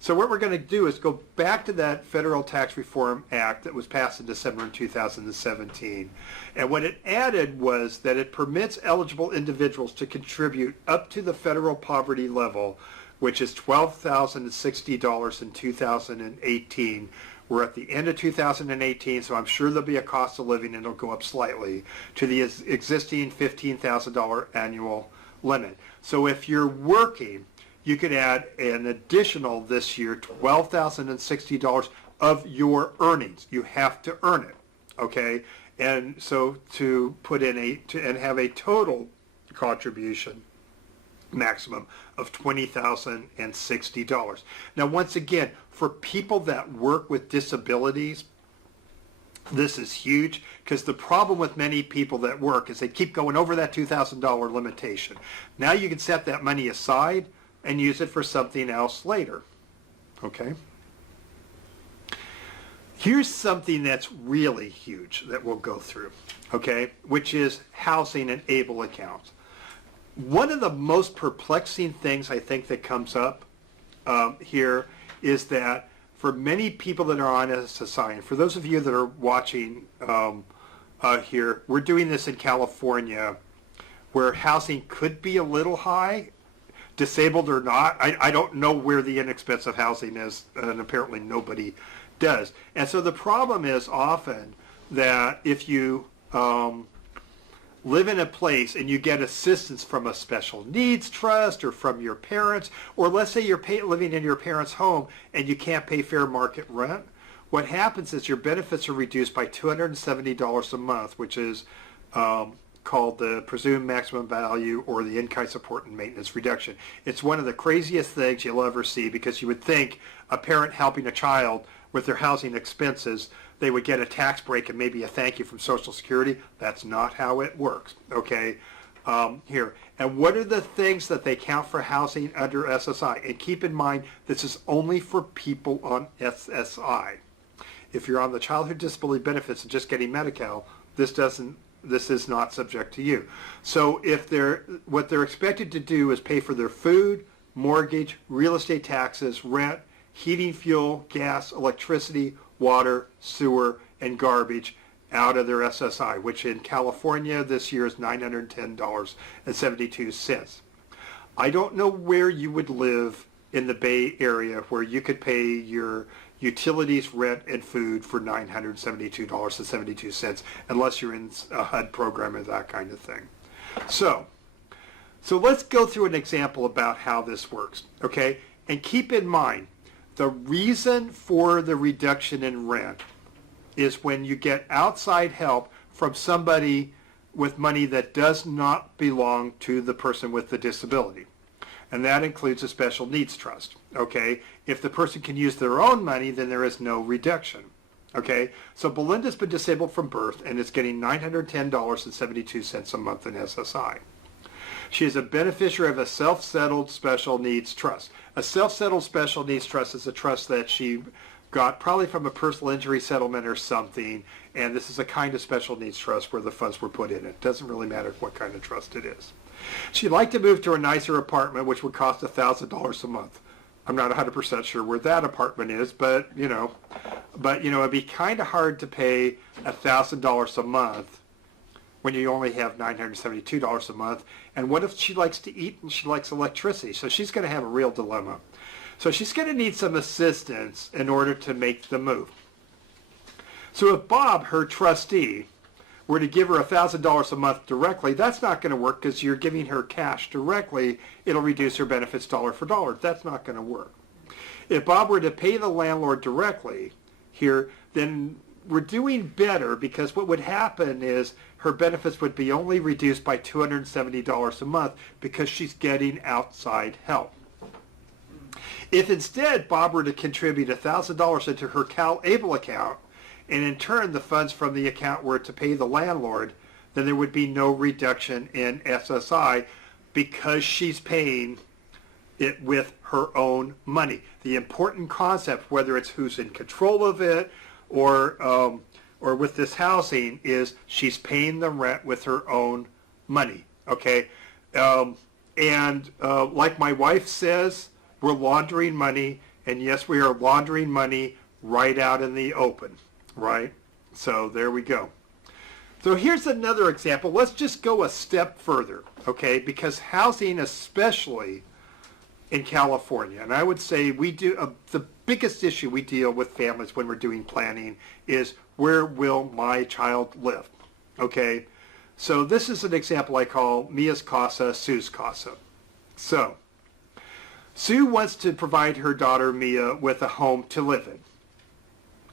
So what we're going to do is go back to that Federal Tax Reform Act that was passed in December of 2017. And what it added was that it permits eligible individuals to contribute up to the federal poverty level, which is $12,060 in 2018. We're at the end of 2018, so I'm sure there'll be a cost of living and it'll go up slightly to the existing $15,000 annual limit. So if you're working, you could add an additional this year $12,060 of your earnings. You have to earn it, okay? And so to put in and have a total contribution maximum of $20,060. Now, once again, for people that work with disabilities, this is huge, because the problem with many people that work is they keep going over that $2,000 limitation. Now you can set that money aside and use it for something else later, okay? Here's something that's really huge that we'll go through, okay, which is housing and ABLE accounts. One of the most perplexing things I think that comes up here is that for many people that are on SSI, and for those of you that are watching here, we're doing this in California, where housing could be a little high, disabled or not. I don't know where the inexpensive housing is, and apparently nobody does. And so the problem is often that if you live in a place and you get assistance from a special needs trust or from your parents, or let's say you're living in your parents' home and you can't pay fair market rent, what happens is your benefits are reduced by $270 a month, which is called the presumed maximum value, or the in-kind support and maintenance reduction. It's one of the craziest things you'll ever see, because you would think a parent helping a child with their housing expenses, they would get a tax break and maybe a thank you from Social Security. That's not how it works, okay? Here. And what are the things that they count for housing under SSI? And keep in mind, this is only for people on SSI. If you're on the childhood disability benefits and just getting Medi-Cal, this is not subject to you. So if what they're expected to do is pay for their food, mortgage, real estate taxes, rent, heating, fuel, gas, electricity, water, sewer, and garbage out of their SSI, which in California this year is $910.72. I don't know where you would live in the Bay Area where you could pay your utilities, rent, and food for $972.72, unless you're in a HUD program or that kind of thing. So let's go through an example about how this works, okay? And keep in mind, the reason for the reduction in rent is when you get outside help from somebody with money that does not belong to the person with the disability. And that includes a special needs trust, okay? If the person can use their own money, then there is no reduction, okay? So Belinda's been disabled from birth and is getting $910.72 a month in SSI. She is a beneficiary of a self-settled special needs trust. A self-settled special needs trust is a trust that she got probably from a personal injury settlement or something, and this is a kind of special needs trust where the funds were put in. It doesn't really matter what kind of trust it is. She'd like to move to a nicer apartment, which would cost $1,000 a month. I'm not 100% sure where that apartment is, but it'd be kind of hard to pay $1,000 a month when you only have $972 a month. And what if she likes to eat and she likes electricity? So she's going to have a real dilemma. So she's going to need some assistance in order to make the move. So if Bob, her trustee, were to give her $1,000 a month directly, that's not going to work because you're giving her cash directly. It'll reduce her benefits dollar for dollar. That's not going to work. If Bob were to pay the landlord directly here, then we're doing better, because what would happen is her benefits would be only reduced by $270 a month because she's getting outside help. If instead Bob were to contribute $1,000 into her CalABLE account, and in turn the funds from the account were to pay the landlord, then there would be no reduction in SSI because she's paying it with her own money. The important concept, whether it's who's in control of it or with this housing, is she's paying the rent with her own money. Okay, like my wife says, we're laundering money, and yes, we are laundering money right out in the open, right? So there we go. So here's another example. Let's just go a step further, okay? Because housing, especially in California, and I would say we do the biggest issue we deal with families when we're doing planning is, where will my child live? Okay, so this is an example I call Mia's Casa, Sue's Casa. So Sue wants to provide her daughter Mia with a home to live in.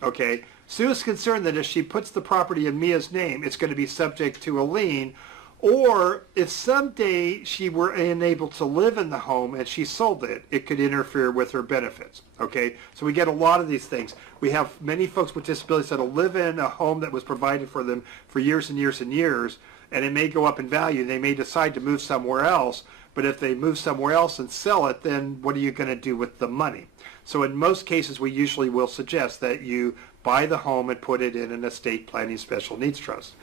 Okay, Sue is concerned that if she puts the property in Mia's name, it's going to be subject to a lien, or if someday she were unable to live in the home and she sold it, it could interfere with her benefits. Okay, so we get a lot of these things. We have many folks with disabilities that will live in a home that was provided for them for years and years and years, and it may go up in value. They may decide to move somewhere else, but if they move somewhere else and sell it, then what are you going to do with the money? So in most cases, we usually will suggest that you buy the home and put it in an estate planning special needs trust.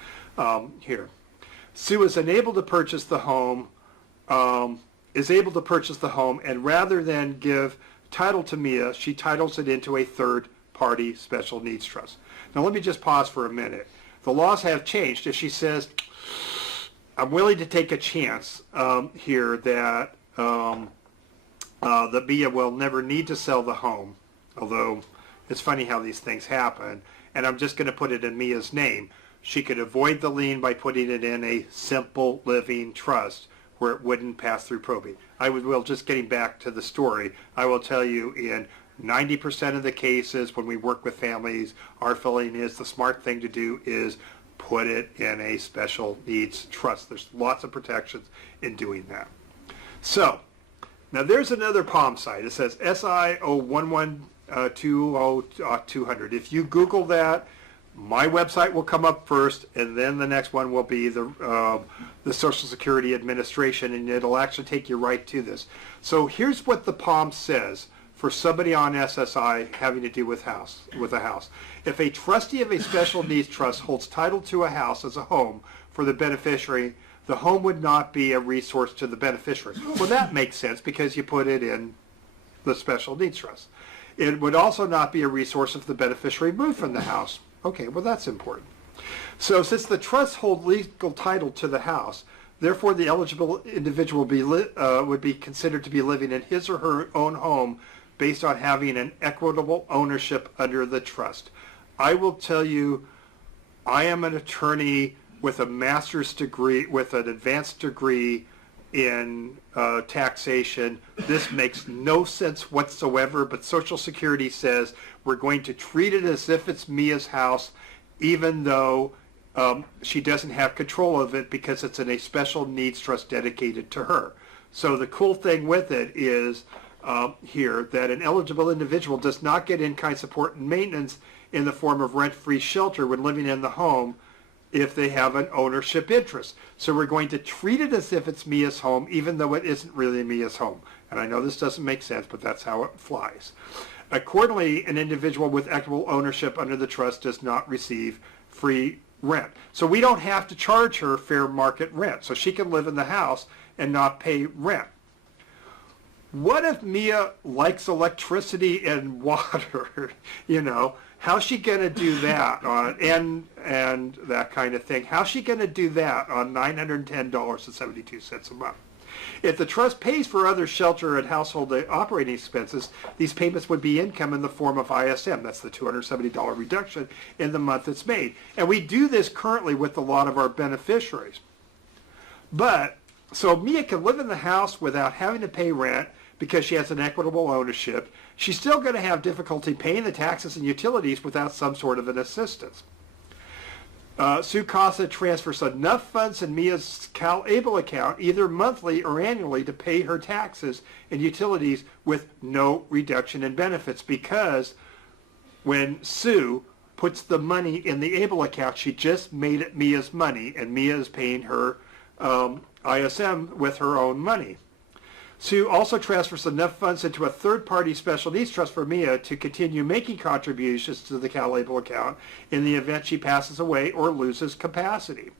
Here, Sue is unable to purchase the home, and rather than give title to Mia, she titles it into a third-party special needs trust. Now let me just pause for a minute. The laws have changed. If she says, I'm willing to take a chance here that Mia will never need to sell the home, although it's funny how these things happen, and I'm just going to put it in Mia's name. She could avoid the lien by putting it in a simple living trust where it wouldn't pass through probate. Just getting back to the story, I will tell you, in 90% of the cases when we work with families, our feeling is the smart thing to do is put it in a special needs trust. There's lots of protections in doing that. So, now there's another palm site. It says SI01120-200. If you Google that, my website will come up first, and then the next one will be the Social Security Administration, and it'll actually take you right to this. So here's what the palm says for somebody on SSI having to do with a house. If a trustee of a special needs trust holds title to a house as a home for the beneficiary, the home would not be a resource to the beneficiary. Well, that makes sense because you put it in the special needs trust. It would also not be a resource if the beneficiary moved from the house. Okay, well that's important. So since the trust holds legal title to the house, therefore the eligible individual would be considered to be living in his or her own home based on having an equitable ownership under the trust. I will tell you, I am an attorney with a master's degree, with an advanced degree in taxation. This makes no sense whatsoever, but Social Security says we're going to treat it as if it's Mia's house, even though she doesn't have control of it because it's in a special needs trust dedicated to her. So the cool thing with it is here that an eligible individual does not get in-kind support and maintenance in the form of rent-free shelter when living in the home if they have an ownership interest. So we're going to treat it as if it's Mia's home, even though it isn't really Mia's home. And I know this doesn't make sense, but that's how it flies. Accordingly, an individual with equitable ownership under the trust does not receive free rent. So we don't have to charge her fair market rent. So she can live in the house and not pay rent. What if Mia likes electricity and water? You know, how's she going to do that on and that kind of thing? How's she going to do that on $910.72 a month? If the trust pays for other shelter and household operating expenses, these payments would be income in the form of ISM. That's the $270 reduction in the month it's made. And we do this currently with a lot of our beneficiaries. But, so Mia can live in the house without having to pay rent because she has an equitable ownership. She's still going to have difficulty paying the taxes and utilities without some sort of an assistance. Sue Casa transfers enough funds in Mia's CalABLE account either monthly or annually to pay her taxes and utilities with no reduction in benefits, because when Sue puts the money in the ABLE account, she just made it Mia's money, and Mia is paying her ISM with her own money. Sue also transfers enough funds into a third-party special needs trust for Mia to continue making contributions to the CalABLE account in the event she passes away or loses capacity.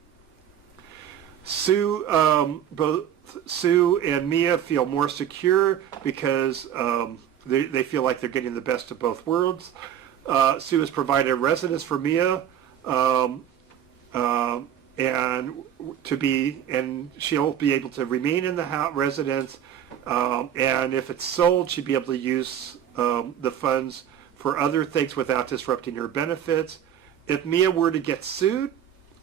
Both Sue and Mia feel more secure because they feel like they're getting the best of both worlds. Sue has provided a residence for Mia, and she'll be able to remain in the residence. And if it's sold, she'd be able to use the funds for other things without disrupting her benefits. If Mia were to get sued,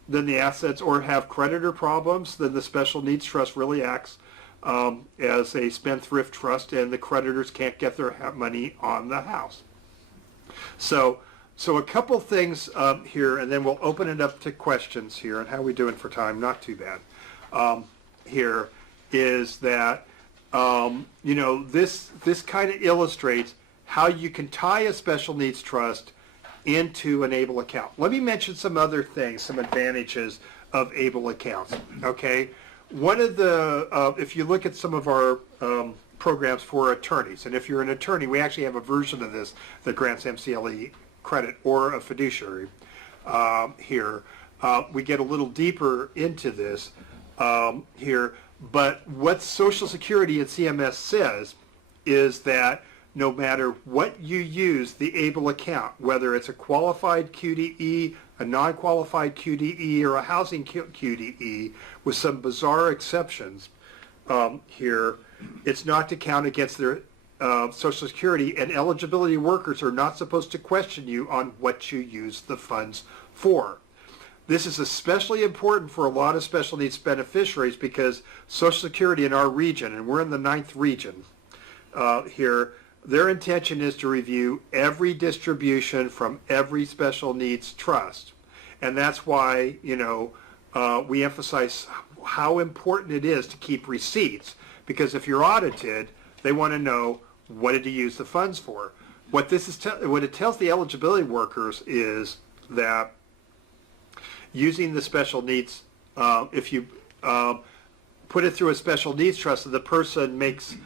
then the assets, or have creditor problems, then the special needs trust really acts as a spendthrift trust, and the creditors can't get their money on the house. So a couple things here, and then we'll open it up to questions here. And how are we doing for time? Not too bad. Here is that this kind of illustrates how you can tie a special needs trust into an ABLE account. Let me mention some other things, some advantages of ABLE accounts. Okay, one of the if you look at some of our programs for attorneys, and if you're an attorney, we actually have a version of this that grants MCLE credit or a fiduciary. Here we get a little deeper into this here. But what Social Security and CMS says is that no matter what you use the ABLE account, whether it's a qualified QDE, a non-qualified QDE, or a housing QDE, with some bizarre exceptions here, it's not to count against their Social Security, and eligibility workers are not supposed to question you on what you use the funds for. This is especially important for a lot of special needs beneficiaries because Social Security in our region, and we're in the 9th region here, their intention is to review every distribution from every special needs trust. And that's why, we emphasize how important it is to keep receipts, because if you're audited, they want to know what did you use the funds for. What it tells the eligibility workers is that using the special needs, if you put it through a special needs trust and the person makes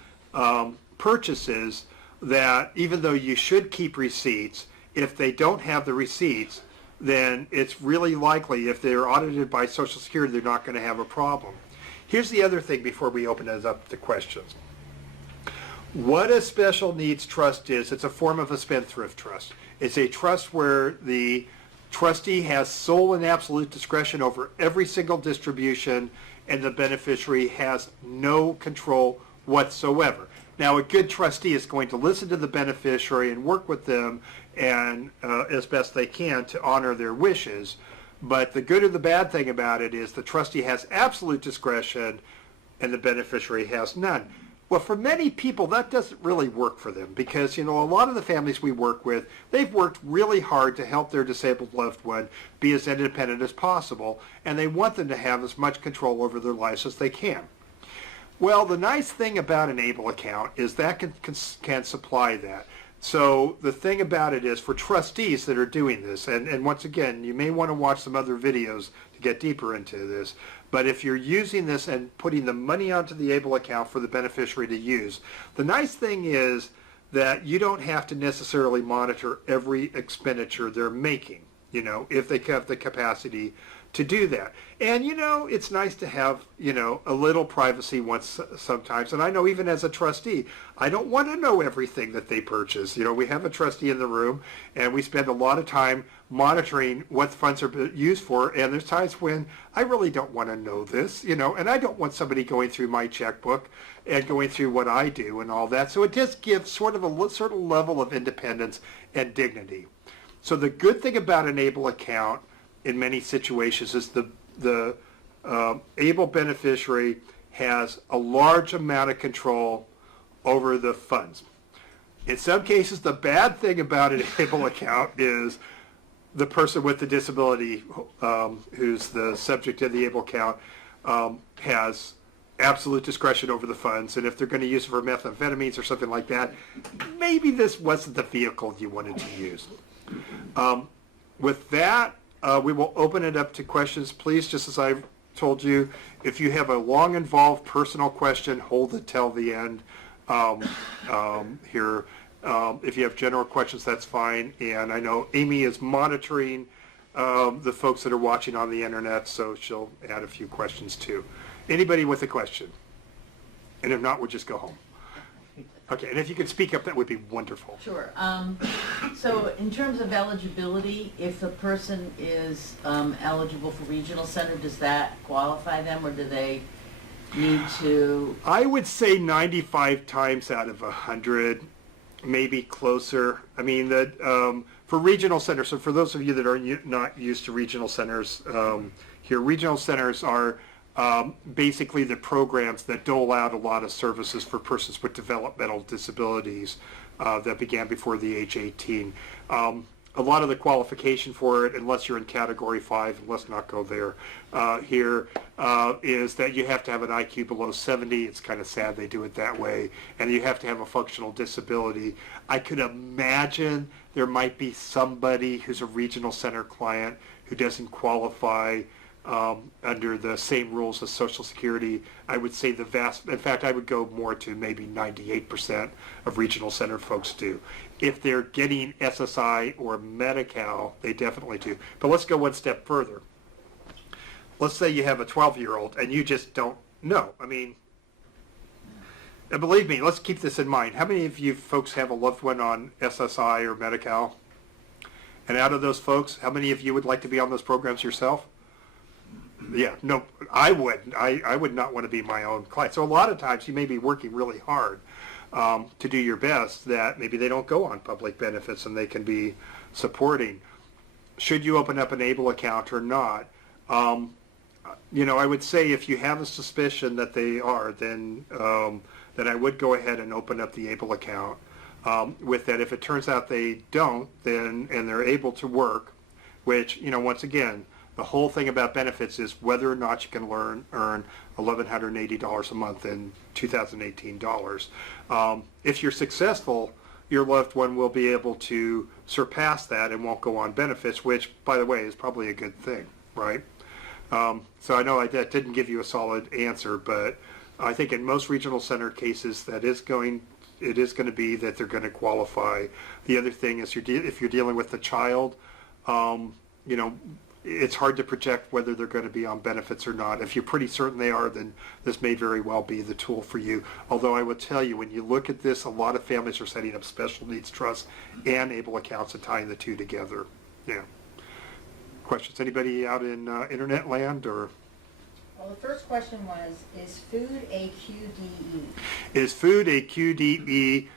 purchases, that even though you should keep receipts, if they don't have the receipts, then it's really likely, if they're audited by Social Security, they're not going to have a problem. Here's the other thing before we open it up to questions. What a special needs trust is, it's a form of a spendthrift trust. It's a trust where the trustee has sole and absolute discretion over every single distribution, and the beneficiary has no control whatsoever. Now, a good trustee is going to listen to the beneficiary and work with them and as best they can to honor their wishes. But the good or the bad thing about it is the trustee has absolute discretion and the beneficiary has none. Well, for many people, that doesn't really work for them because, a lot of the families we work with, they've worked really hard to help their disabled loved one be as independent as possible, and they want them to have as much control over their lives as they can. Well, the nice thing about an ABLE account is that can supply that. So the thing about it is, for trustees that are doing this, and once again, you may want to watch some other videos to get deeper into this, but if you're using this and putting the money onto the ABLE account for the beneficiary to use, the nice thing is that you don't have to necessarily monitor every expenditure they're making, if they have the capacity to do that. And it's nice to have, a little privacy sometimes. And I know even as a trustee, I don't want to know everything that they purchase. We have a trustee in the room and we spend a lot of time monitoring what funds are used for. And there's times when I really don't want to know this, and I don't want somebody going through my checkbook and going through what I do and all that. So it does give sort of a certain level of independence and dignity. So the good thing about an ABLE account in many situations is the ABLE beneficiary has a large amount of control over the funds. In some cases, the bad thing about an ABLE account is the person with the disability who's the subject of the ABLE account has absolute discretion over the funds, and if they're going to use it for methamphetamines or something like that, maybe this wasn't the vehicle you wanted to use. With that, we will open it up to questions. Please, just as I told you, if you have a long, involved personal question, hold it till the end here. If you have general questions, that's fine. And I know Amy is monitoring the folks that are watching on the internet, so she'll add a few questions too. Anybody with a question? And if not, we'll just go home. Okay, and if you could speak up, that would be wonderful. Sure. So in terms of eligibility, if a person is eligible for regional center, does that qualify them, or do they need to? I would say 95 times out of 100, maybe closer. I mean, that for regional centers, so for those of you that are not used to regional centers here, regional centers are basically the programs that dole out a lot of services for persons with developmental disabilities that began before the age 18. A lot of the qualification for it, unless you're in category 5, and let's not go there here, is that you have to have an IQ below 70. It's kind of sad they do it that way. And you have to have a functional disability. I could imagine there might be somebody who's a regional center client who doesn't qualify under the same rules as Social Security. I would say in fact, I would go more to maybe 98% of regional center folks do. If they're getting SSI or Medi-Cal, they definitely do. But let's go one step further. Let's say you have a 12-year-old and you just don't know. I mean, and believe me, let's keep this in mind. How many of you folks have a loved one on SSI or Medi-Cal? And out of those folks, how many of you would like to be on those programs yourself? Yeah, no, I wouldn't. I would not want to be my own client. So a lot of times you may be working really hard to do your best that maybe they don't go on public benefits and they can be supporting. Should you open up an ABLE account or not? I would say if you have a suspicion that they are, then I would go ahead and open up the ABLE account. With that, if it turns out they don't, then and they're able to work, which once again, the whole thing about benefits is whether or not you can earn $1,180 a month in 2018 dollars. If you're successful, your loved one will be able to surpass that and won't go on benefits, which, by the way, is probably a good thing, right? So I know that didn't give you a solid answer, but I think in most regional center cases it is going to be that they're going to qualify. The other thing is if you're dealing with a child, it's hard to project whether they're going to be on benefits or not. If you're pretty certain they are, then this may very well be the tool for you. Although I would tell you, when you look at this, a lot of families are setting up special needs trusts and ABLE accounts and tying the two together. Yeah. Questions? Anybody out in internet land or? Well, the first question was, is food a QDE? Is food a QDE?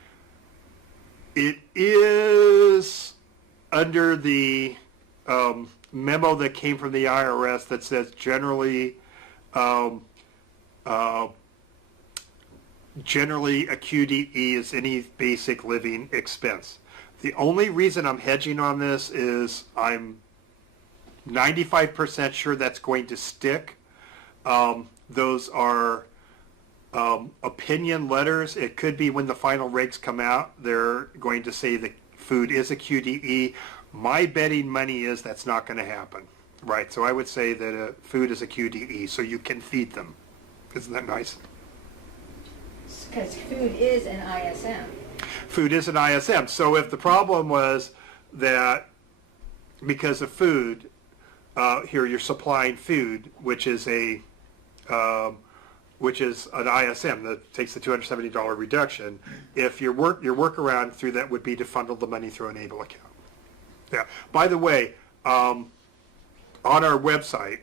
It is under the memo that came from the IRS that says generally a QDE is any basic living expense. The only reason I'm hedging on this is I'm 95% sure that's going to stick. Those are opinion letters. It could be when the final regs come out, they're going to say that food is a QDE. My betting money is that's not going to happen, right? So I would say that food is a QDE, so you can feed them. Isn't that nice? Because food is an ISM. Food is an ISM. So if the problem was that because of food, here you're supplying food, which is an ISM that takes the $270 reduction. If your workaround through that would be to funnel the money through an ABLE account. Yeah. By the way, on our website,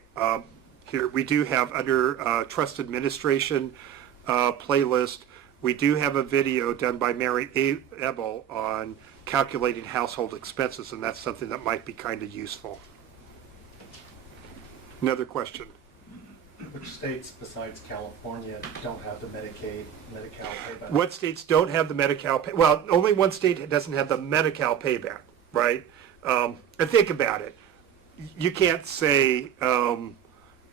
here we do have under Trust Administration playlist, we do have a video done by Mary Ebel on calculating household expenses, and that's something that might be kind of useful. Another question. Which states besides California don't have the Medi-Cal payback? What states don't have the Medi-Cal pay? Well, only one state doesn't have the Medi-Cal payback, right? And think about it. You can't say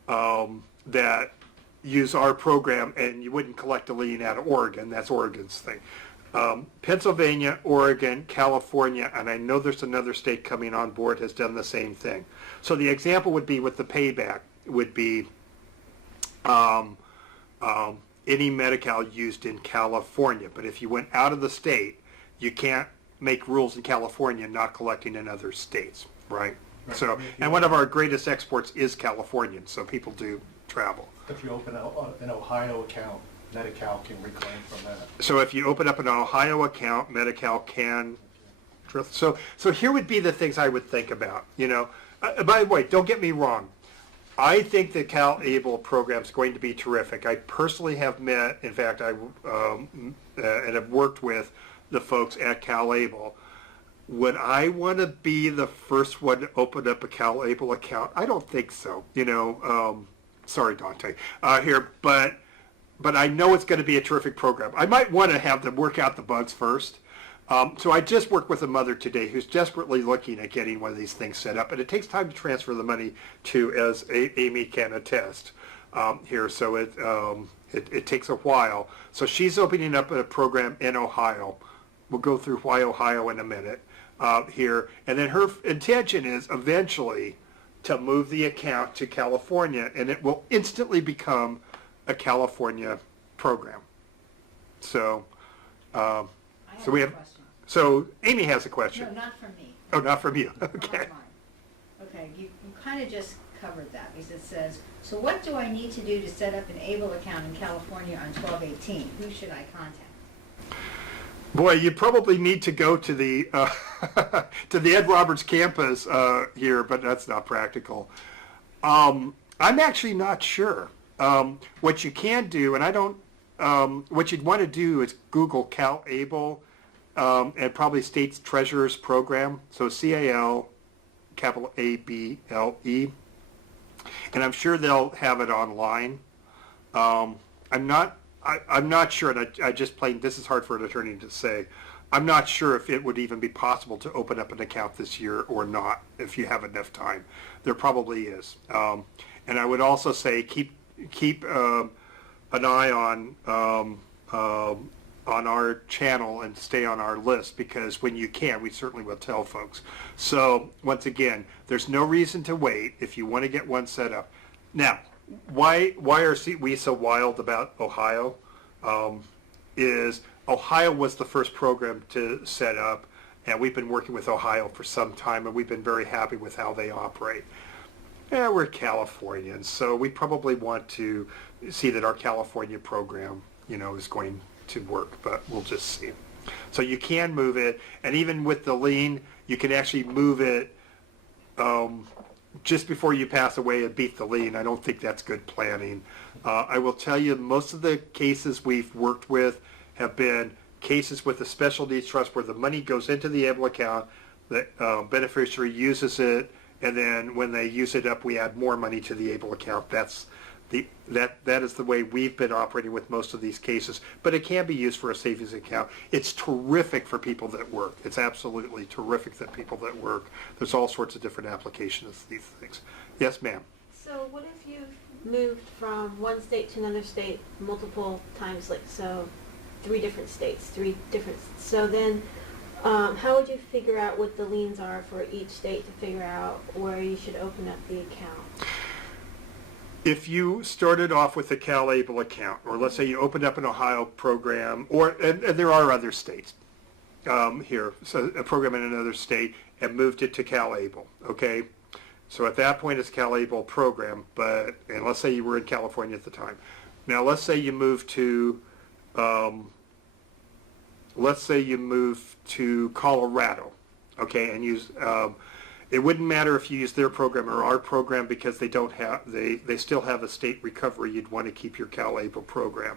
that use our program and you wouldn't collect a lien out of Oregon. That's Oregon's thing. Pennsylvania, Oregon, California, and I know there's another state coming on board has done the same thing. So the example would be with the payback would be any Medi-Cal used in California. But if you went out of the state, you can't make rules in California not collecting in other states, right? Right. So, and one of our greatest exports is Californian, so people do travel. If you open an Ohio account, Medi-Cal can reclaim from that. So if you open up an Ohio account, Medi-Cal can. So here would be the things I would think about. You know, by the way, don't get me wrong. I think the CalABLE program is going to be terrific. I personally have met, in fact, and have worked with the folks at CalABLE. Would I want to be the first one to open up a CalABLE account? I don't think so. You know, sorry, Dante, here, but I know it's going to be a terrific program. I might want to have them work out the bugs first. So I just worked with a mother today who's desperately looking at getting one of these things set up, and it takes time to transfer the money to, as Amy can attest here. So it takes a while. So she's opening up a program in Ohio. We'll go through why Ohio in a minute here, and then her intention is eventually to move the account to California, and it will instantly become a California program. So, we have. So Amy has a question. No, not from me. Oh, not from you. Not Okay. mine. Okay, you kind of just covered that because it says, so what do I need to do to set up an ABLE account in California on 12/18? Who should I contact? Boy, you probably need to go to the to the Ed Roberts campus here, but that's not practical. I'm actually not sure. What you can do, and I don't. What you'd want to do is Google CalABLE and probably State's Treasurer's Program. So CAL, capital ABLE, and I'm sure they'll have it online. I'm not sure, and I just plain, this is hard for an attorney to say. I'm not sure if it would even be possible to open up an account this year or not, if you have enough time. There probably is. And I would also say keep an eye on our channel and stay on our list, because when you can, we certainly will tell folks. So once again, there's no reason to wait if you want to get one set up. Now, why are we so wild about Ohio? Is Ohio was the first program to set up, and we've been working with Ohio for some time, and we've been very happy with how they operate. Yeah, we're Californians, so we probably want to see that our California program, you know, is going to work, but we'll just see. So you can move it, and even with the lien, you can actually move it just before you pass away and beat the lien. I don't think that's good planning. I will tell you, most of the cases we've worked with have been cases with a special needs trust where the money goes into the ABLE account, the beneficiary uses it, and then when they use it up, we add more money to the ABLE account. That is the way we've been operating with most of these cases, but it can be used for a savings account. It's terrific for people that work. It's absolutely terrific that people that work. There's all sorts of different applications of these things. Yes, ma'am. So what if you've moved from one state to another state multiple times, like so 3 different states, so then how would you figure out what the liens are for each state to figure out where you should open up the account? If you started off with a CalABLE account, or let's say you opened up an Ohio program, and there are other states here, so a program in another state, and moved it to CalABLE, okay? So at that point, it's CalABLE program, and let's say you were in California at the time. Now, let's say you move to, Colorado, okay, and use, it wouldn't matter if you use their program or our program because they still have a state recovery. You'd want to keep your CalABLE program.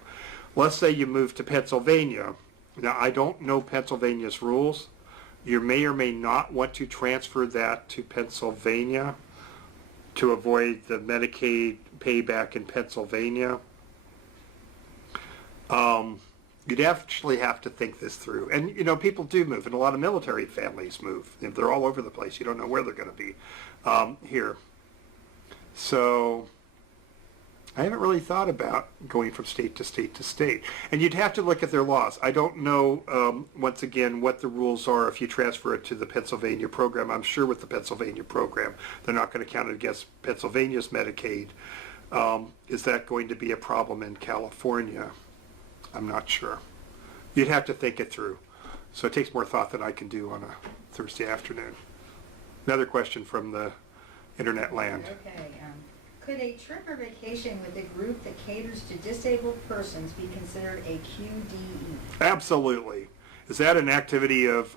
Let's say you move to Pennsylvania. Now, I don't know Pennsylvania's rules. You may or may not want to transfer that to Pennsylvania to avoid the Medicaid payback in Pennsylvania. You'd actually have to think this through. And, people do move, and a lot of military families move. They're all over the place. You don't know where they're going to be here. So I haven't really thought about going from state to state to state. And you'd have to look at their laws. I don't know, once again, what the rules are if you transfer it to the Pennsylvania program. I'm sure with the Pennsylvania program, they're not going to count it against Pennsylvania's Medicaid. Is that going to be a problem in California? I'm not sure. You'd have to think it through. So it takes more thought than I can do on a Thursday afternoon. Another question from the internet land. Okay, could a trip or vacation with a group that caters to disabled persons be considered a QDE? Absolutely. Is that an activity of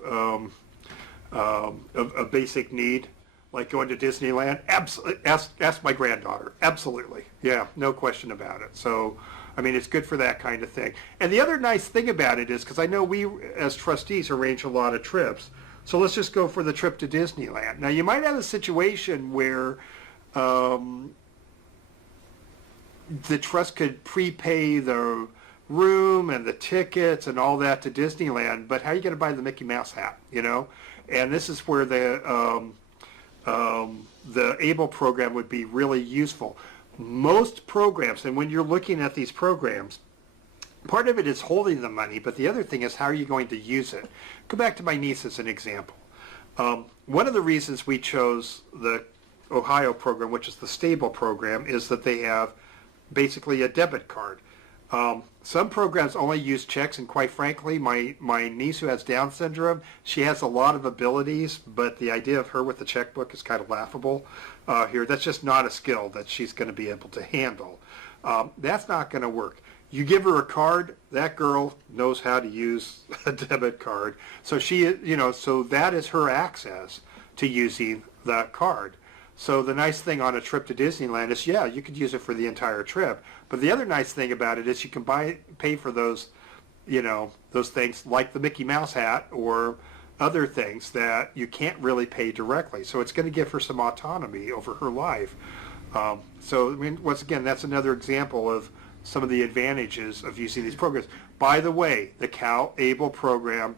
basic need, like going to Disneyland? Absolutely. Ask my granddaughter. Absolutely. Yeah, no question about it. So, it's good for that kind of thing. And the other nice thing about it is, because I know we as trustees arrange a lot of trips, so let's just go for the trip to Disneyland. Now, you might have a situation where the trust could prepay the room and the tickets and all that to Disneyland, but how are you going to buy the Mickey Mouse hat, And this is where the ABLE program would be really useful. Most programs, and when you're looking at these programs, part of it is holding the money, but the other thing is how are you going to use it? Go back to my niece as an example. One of the reasons we chose the Ohio program, which is the stable program, is that they have basically a debit card. Some programs only use checks, and quite frankly, my niece who has Down syndrome, she has a lot of abilities, but the idea of her with a checkbook is kind of laughable here. That's just not a skill that she's going to be able to handle. That's not going to work. You give her a card, that girl knows how to use a debit card. So so that is her access to using that card. So the nice thing on a trip to Disneyland is, yeah, you could use it for the entire trip. But the other nice thing about it is you can pay for those, those things like the Mickey Mouse hat or other things that you can't really pay directly. So it's going to give her some autonomy over her life. Once again, that's another example of some of the advantages of using these programs. By the way, the CalABLE program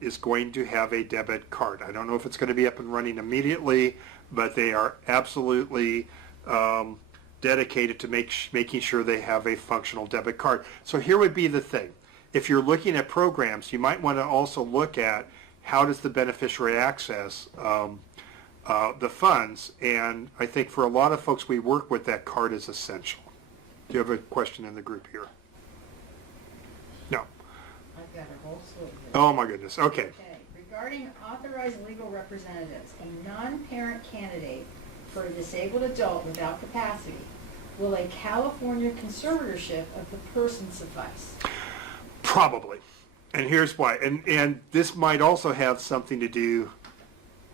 is going to have a debit card. I don't know if it's going to be up and running immediately, but they are absolutely dedicated to making sure they have a functional debit card. So here would be the thing. If you're looking at programs, you might want to also look at how does the beneficiary access the funds. And I think for a lot of folks we work with, that card is essential. Do you have a question in the group here? No. I've got a whole slew of this. Oh my goodness. Okay. Okay. Regarding authorized legal representatives, a non-parent candidate for a disabled adult without capacity, will a California conservatorship of the person suffice? Probably. And here's why. And this might also have something to do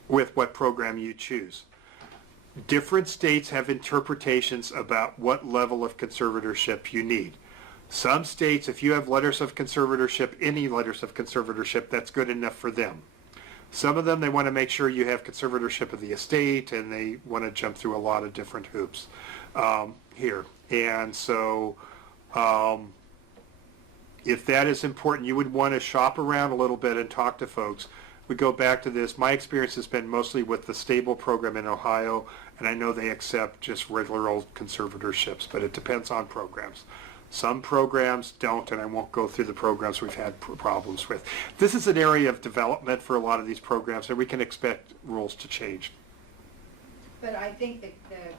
with what program you choose. Different states have interpretations about what level of conservatorship you need. Some states, if you have letters of conservatorship, any letters of conservatorship, that's good enough for them. Some of them, they want to make sure you have conservatorship of the estate, and they want to jump through a lot of different hoops here. And so if that is important, you would want to shop around a little bit and talk to folks. We go back to this. My experience has been mostly with the stable program in Ohio, and I know they accept just regular old conservatorships, but it depends on programs. Some programs don't, and I won't go through the programs we've had problems with. This is an area of development for a lot of these programs, and we can expect rules to change. But I think the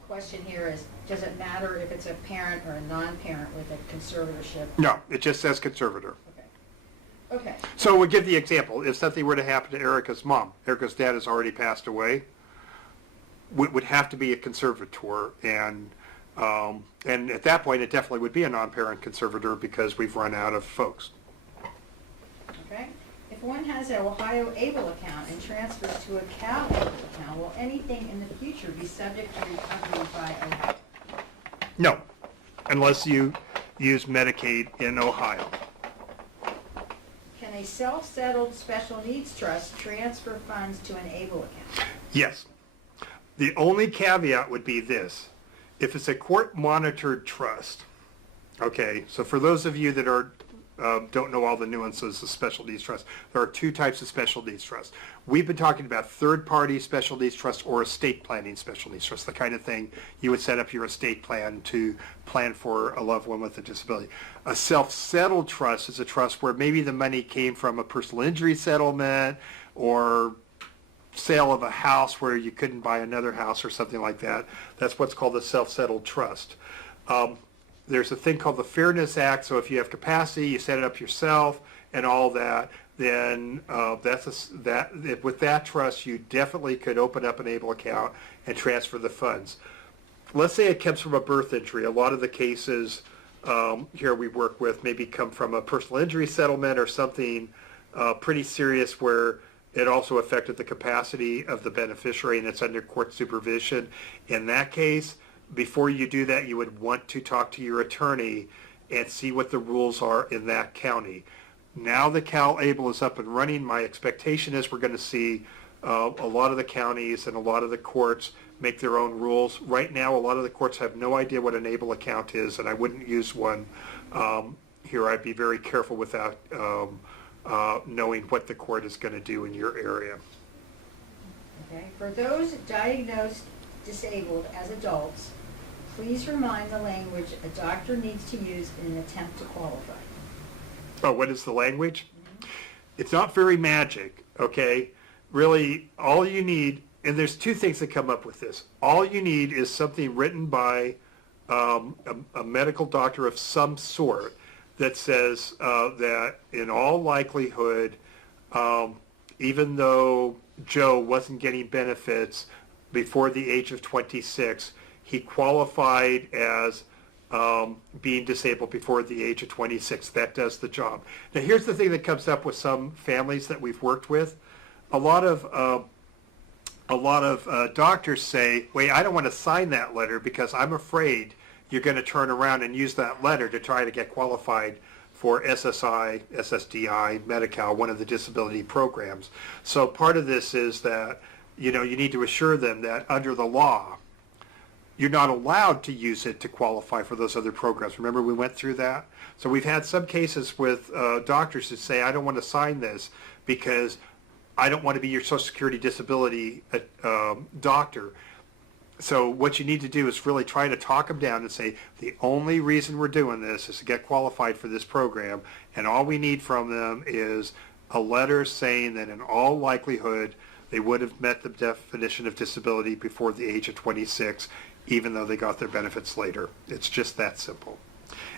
question here is, does it matter if it's a parent or a non-parent with a conservatorship? No, it just says conservator. Okay. Okay. So we'll give the example. If something were to happen to Erica's mom, Erica's dad has already passed away, would have to be a conservator, and at that point, it definitely would be a non-parent conservator because we've run out of folks. Okay? If one has an Ohio ABLE account and transfers to a CalABLE account, will anything in the future be subject to recovery by Ohio? No, unless you use Medicaid in Ohio. Can a self-settled special needs trust transfer funds to an ABLE account? Yes. The only caveat would be this. If it's a court-monitored trust, okay, so for those of you that don't know all the nuances of special needs trust, there are two types of special needs trust. We've been talking about third-party special needs trust or estate planning special needs trust, the kind of thing you would set up your estate plan to plan for a loved one with a disability. A self-settled trust is a trust where maybe the money came from a personal injury settlement or sale of a house where you couldn't buy another house or something like that. That's what's called a self-settled trust. There's a thing called the Fairness Act, so if you have capacity, you set it up yourself and all that, then with that trust, you definitely could open up an ABLE account and transfer the funds. Let's say it comes from a birth injury. A lot of the cases here we work with maybe come from a personal injury settlement or something pretty serious where it also affected the capacity of the beneficiary and it's under court supervision. In that case, before you do that, you would want to talk to your attorney and see what the rules are in that county. Now the CalABLE is up and running. My expectation is we're going to see a lot of the counties and a lot of the courts make their own rules. Right now, a lot of the courts have no idea what an ABLE account is, and I wouldn't use one here. I'd be very careful without knowing what the court is going to do in your area. Okay, for those diagnosed disabled as adults, please remind the language a doctor needs to use in an attempt to qualify. Oh, what is the language? It's not very magic, okay? Really, all you need, and there's two things that come up with this. All you need is something written by a medical doctor of some sort that says that in all likelihood, even though Joe wasn't getting benefits before the age of 26, he qualified as being disabled before the age of 26. That does the job. Now, here's the thing that comes up with some families that we've worked with. A lot of doctors say, wait, I don't want to sign that letter because I'm afraid you're going to turn around and use that letter to try to get qualified for SSI, SSDI, Medi-Cal, one of the disability programs. So part of this is that, you need to assure them that under the law, you're not allowed to use it to qualify for those other programs. Remember, we went through that? So we've had some cases with doctors that say, I don't want to sign this because I don't want to be your Social Security disability doctor. So what you need to do is really try to talk them down and say, the only reason we're doing this is to get qualified for this program, and all we need from them is a letter saying that in all likelihood they would have met the definition of disability before the age of 26, even though they got their benefits later. It's just that simple.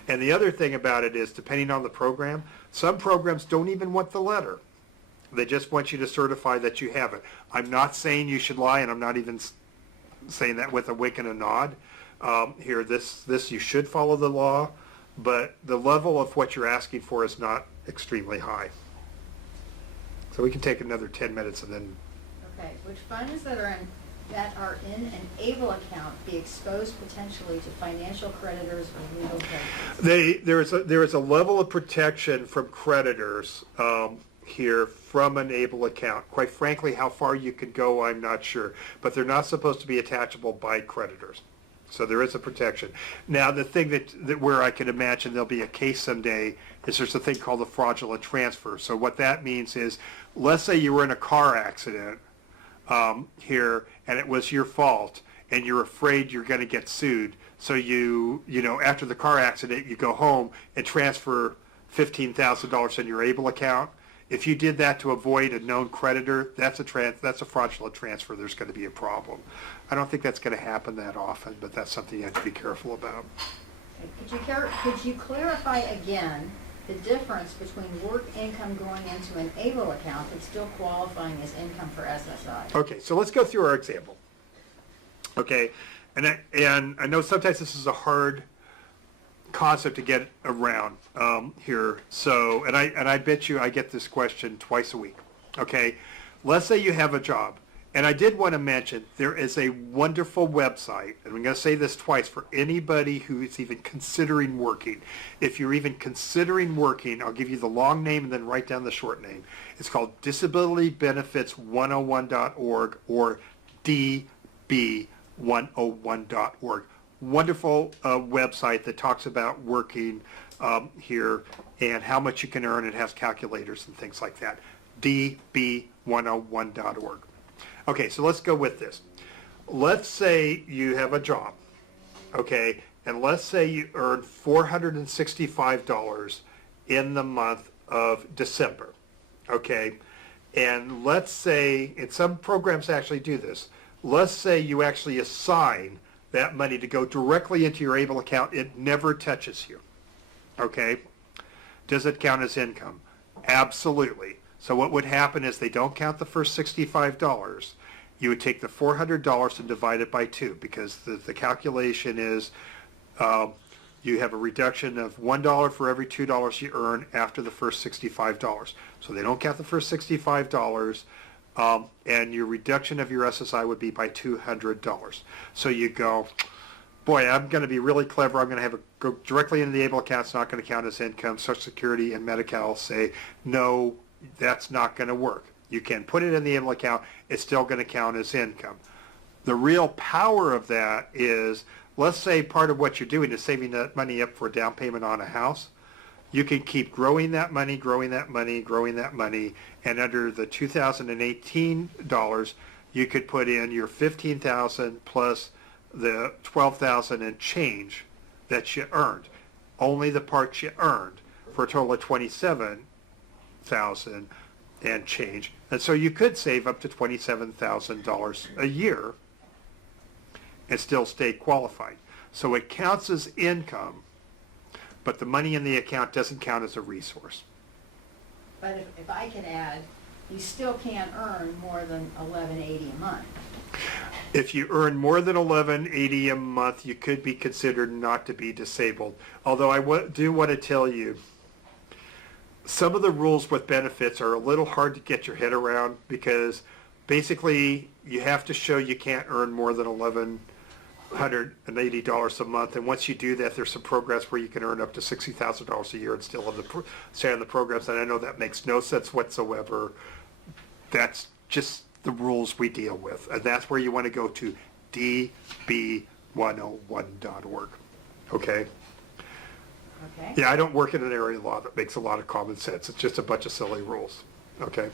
And the other thing about it is, depending on the program, some programs don't even want the letter. They just want you to certify that you have it. I'm not saying you should lie, and I'm not even saying that with a wink and a nod. Here, this you should follow the law, but the level of what you're asking for is not extremely high. So we can take another 10 minutes and then. Okay, which funds that are in an ABLE account be exposed potentially to financial creditors or legal creditors? There is a level of protection from creditors here from an ABLE account. Quite frankly, how far you could go, I'm not sure. But they're not supposed to be attachable by creditors. So there is a protection. Now, the thing that where I could imagine there'll be a case someday is there's a thing called a fraudulent transfer. So what that means is, let's say you were in a car accident here, and it was your fault, and you're afraid you're going to get sued. So you after the car accident, you go home and transfer $15,000 in your ABLE account. If you did that to avoid a known creditor, that's a fraudulent transfer. There's going to be a problem. I don't think that's going to happen that often, but that's something you have to be careful about. Okay. Could you clarify again the difference between work income going into an ABLE account but still qualifying as income for SSI? Okay, so let's go through our example. Okay, and I know sometimes this is a hard concept to get around here. So, and I bet you I get this question twice a week. Okay, let's say you have a job, and I did want to mention there is a wonderful website, and I'm going to say this twice for anybody who is even considering working. If you're even considering working, I'll give you the long name and then write down the short name. It's called disabilitybenefits101.org or db101.org. Wonderful website that talks about working here and how much you can earn. It has calculators and things like that. db101.org. Okay, so let's go with this. Let's say you have a job, okay, and let's say you earn $465 in the month of December, okay, and let's say, and some programs actually do this, let's say you actually assign that money to go directly into your ABLE account. It never touches you, okay? Does it count as income? Absolutely. So what would happen is they don't count the first $65. You would take the $400 and divide it by 2 because the calculation is you have a reduction of $1 for every $2 you earn after the first $65. So they don't count the first $65. And your reduction of your SSI would be by $200. So you go, boy, I'm going to be really clever. I'm going to have it go directly into the ABLE account. It's not going to count as income. Social Security and Medi-Cal say, no, that's not going to work. You can put it in the ABLE account. It's still going to count as income. The real power of that is, let's say part of what you're doing is saving that money up for a down payment on a house. You can keep growing that money, growing that money, growing that money, and under the 2018 dollars, you could put in your $15,000 plus the $12,000 and change that you earned, only the parts you earned, for a total of $27,000 and change. And so you could save up to $27,000 a year and still stay qualified. So it counts as income, but the money in the account doesn't count as a resource. But if I can add, you still can't earn more than $11.80 a month. If you earn more than $11.80 a month, you could be considered not to be disabled. Although I do want to tell you, some of the rules with benefits are a little hard to get your head around because basically you have to show you can't earn more than $1,180 a month, and once you do that, there's some programs where you can earn up to $60,000 a year and still stay on the programs. And I know that makes no sense whatsoever. That's just the rules we deal with, and that's where you want to go to db101.org. Okay. Okay? Yeah, I don't work in an area of law that makes a lot of common sense. It's just a bunch of silly rules. Okay.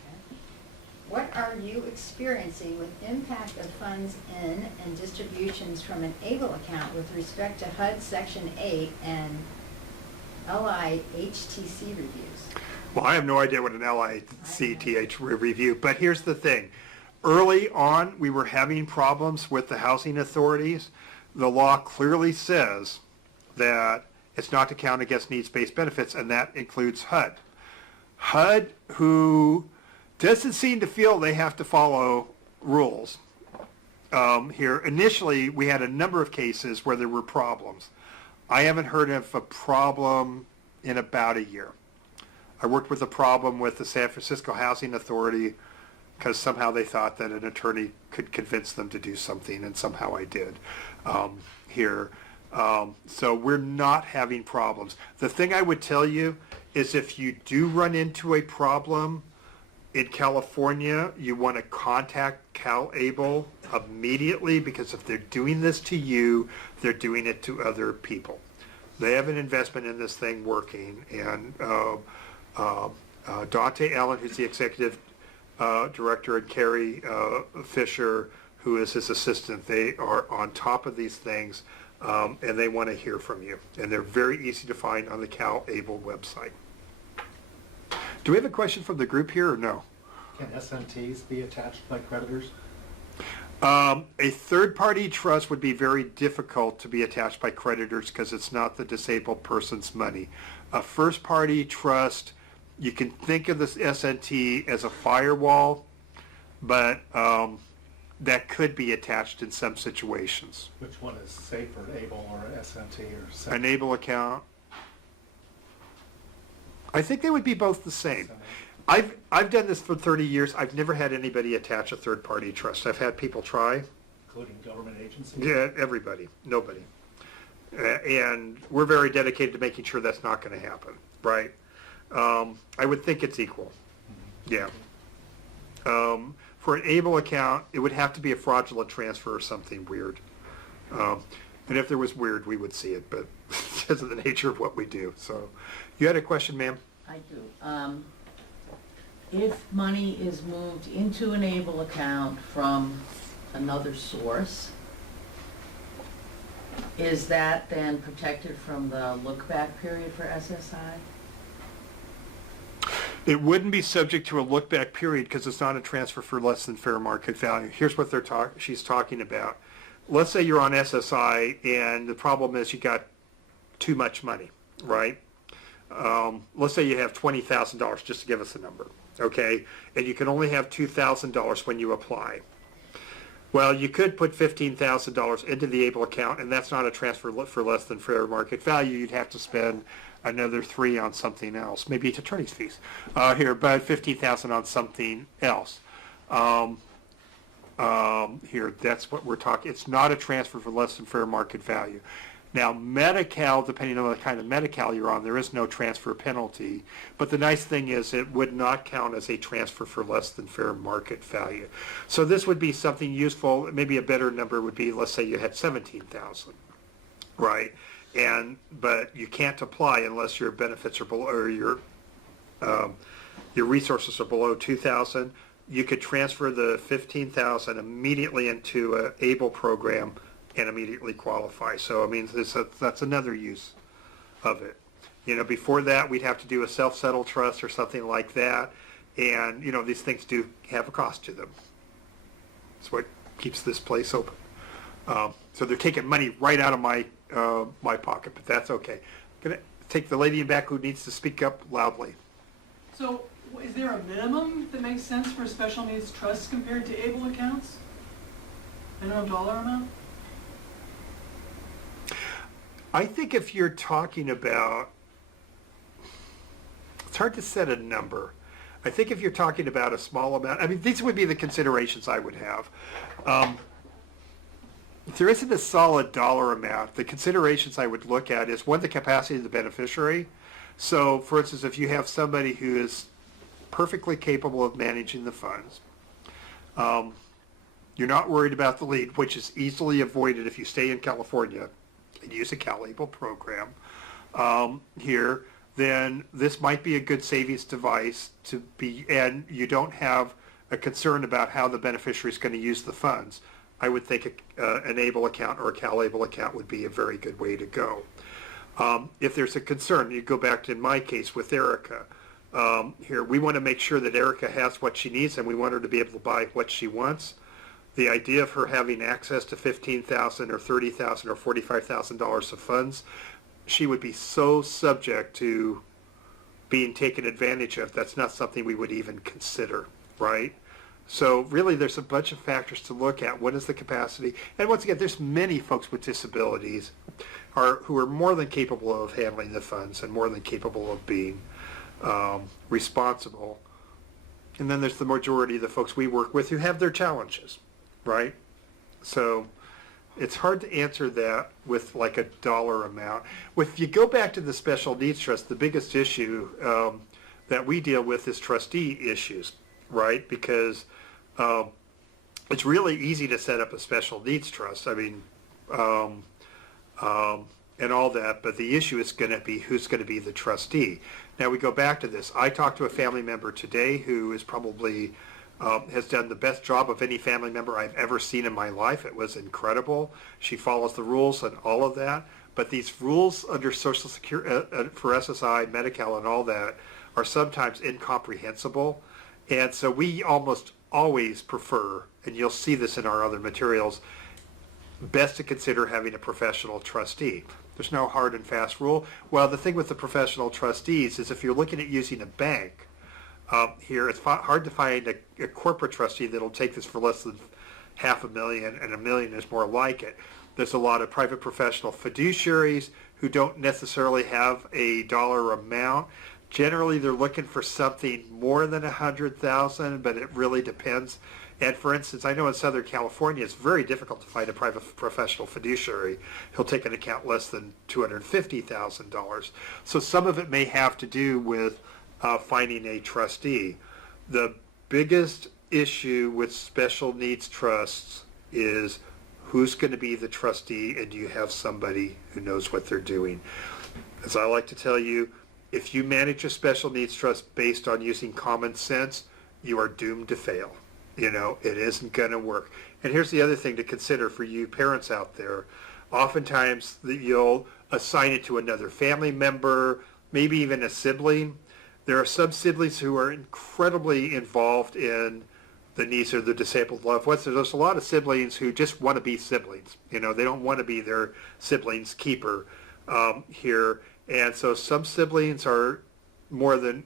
What are you experiencing with impact of funds in and distributions from an ABLE account with respect to HUD Section 8 and LIHTC reviews? Well, I have no idea what an LICTH review, but here's the thing. Early on, we were having problems with the housing authorities. The law clearly says that it's not to count against needs-based benefits, and that includes HUD. HUD, who doesn't seem to feel they have to follow rules. Here, initially, we had a number of cases where there were problems. I haven't heard of a problem in about a year. I worked with a problem with the San Francisco Housing Authority because somehow they thought that an attorney could convince them to do something, and somehow I did here. So we're not having problems. The thing I would tell you is if you do run into a problem in California, you want to contact CalABLE immediately, because if they're doing this to you, they're doing it to other people. They have an investment in this thing working, and Dante Allen, who's the executive director, and Carrie Fisher, who is his assistant, they are on top of these things, and they want to hear from you. And they're very easy to find on the CalABLE website. Do we have a question from the group here or no? Can SNTs be attached by creditors? A third-party trust would be very difficult to be attached by creditors because it's not the disabled person's money. A first-party trust, you can think of this SNT as a firewall, but that could be attached in some situations. Which one is safer, ABLE or SMT or SMT? An ABLE account, I think they would be both the same. I've done this for 30 years. I've never had anybody attach a third-party trust. I've had people try. Including government agencies? Yeah, everybody, nobody. And we're very dedicated to making sure that's not going to happen, right? I would think it's equal. Yeah. For an ABLE account, it would have to be a fraudulent transfer or something weird. And if there was weird, we would see it, but because of the nature of what we do. So, you had a question, ma'am? I do. If money is moved into an ABLE account from another source, is that then protected from the look-back period for SSI? It wouldn't be subject to a look-back period because it's not a transfer for less than fair market value. Here's what she's talking about. Let's say you're on SSI and the problem is you got too much money, right? Let's say you have $20,000, just to give us a number, okay? And you can only have $2,000 when you apply. Well, you could put $15,000 into the ABLE account, and that's not a transfer for less than fair market value. You'd have to spend another $3,000 on something else. Maybe it's attorney's fees here, but $15,000 on something else. Here, that's what we're talking. It's not a transfer for less than fair market value. Now, Medi-Cal, depending on the kind of Medi-Cal you're on, there is no transfer penalty. But the nice thing is it would not count as a transfer for less than fair market value. So this would be something useful. Maybe a better number would be, let's say you had $17,000, right? But you can't apply unless your benefits are below, or your resources are below $2,000. You could transfer the $15,000 immediately into an ABLE program and immediately qualify. So, I mean, that's another use of it. You know, before that, we'd have to do a self-settled trust or something like that. And, you know, these things do have a cost to them. That's what keeps this place open. So they're taking money right out of my pocket, but that's okay. Gonna take the lady in back who needs to speak up loudly. So is there a minimum that makes sense for special needs trusts compared to ABLE accounts? Minimum dollar amount? I think if you're talking about, it's hard to set a number. I think if you're talking about a small amount, I mean, these would be the considerations I would have. If there isn't a solid dollar amount, the considerations I would look at is, one, the capacity of the beneficiary. So, for instance, if you have somebody who is perfectly capable of managing the funds, you're not worried about the lien, which is easily avoided if you stay in California and use a CalABLE program here, then this might be a good savings device to be, and you don't have a concern about how the beneficiary is going to use the funds. I would think an ABLE account or a CalABLE account would be a very good way to go. If there's a concern, you go back to, in my case, with Erica. Here, we want to make sure that Erica has what she needs, and we want her to be able to buy what she wants. The idea of her having access to $15,000 or $30,000 or $45,000 of funds, she would be so subject to being taken advantage of. That's not something we would even consider, right? So really, there's a bunch of factors to look at. What is the capacity? And once again, there's many folks with disabilities who are more than capable of handling the funds and more than capable of being responsible. And then there's the majority of the folks we work with who have their challenges, right? So it's hard to answer that with like a dollar amount. If you go back to the special needs trust, the biggest issue that we deal with is trustee issues, right? Because it's really easy to set up a special needs trust. I mean, and all that, but the issue is going to be who's going to be the trustee. Now we go back to this. I talked to a family member today who is probably has done the best job of any family member I've ever seen in my life. It was incredible. She follows the rules and all of that, but these rules under Social Security for SSI, Medi-Cal, and all that are sometimes incomprehensible, and so we almost always prefer, and you'll see this in our other materials, best to consider having a professional trustee. There's no hard and fast rule. Well, the thing with the professional trustees is if you're looking at using a bank, here it's hard to find a corporate trustee that'll take this for less than, $500,000 and $1 million is more like it. There's a lot of private professional fiduciaries who don't necessarily have a dollar amount. Generally, they're looking for something more than 100,000, but it really depends. And for instance, I know in Southern California, it's very difficult to find a private professional fiduciary. He'll take an account less than $250,000. So some of it may have to do with finding a trustee. The biggest issue with special needs trusts is who's going to be the trustee, and do you have somebody who knows what they're doing? As I like to tell you, if you manage a special needs trust based on using common sense, you are doomed to fail. You know, it isn't going to work. And here's the other thing to consider for you parents out there. Oftentimes you'll assign it to another family member, maybe even a sibling. There are some siblings who are incredibly involved in the needs of the disabled loved ones. There's a lot of siblings who just want to be siblings. You know, they don't want to be their sibling's keeper here. And so some siblings are more than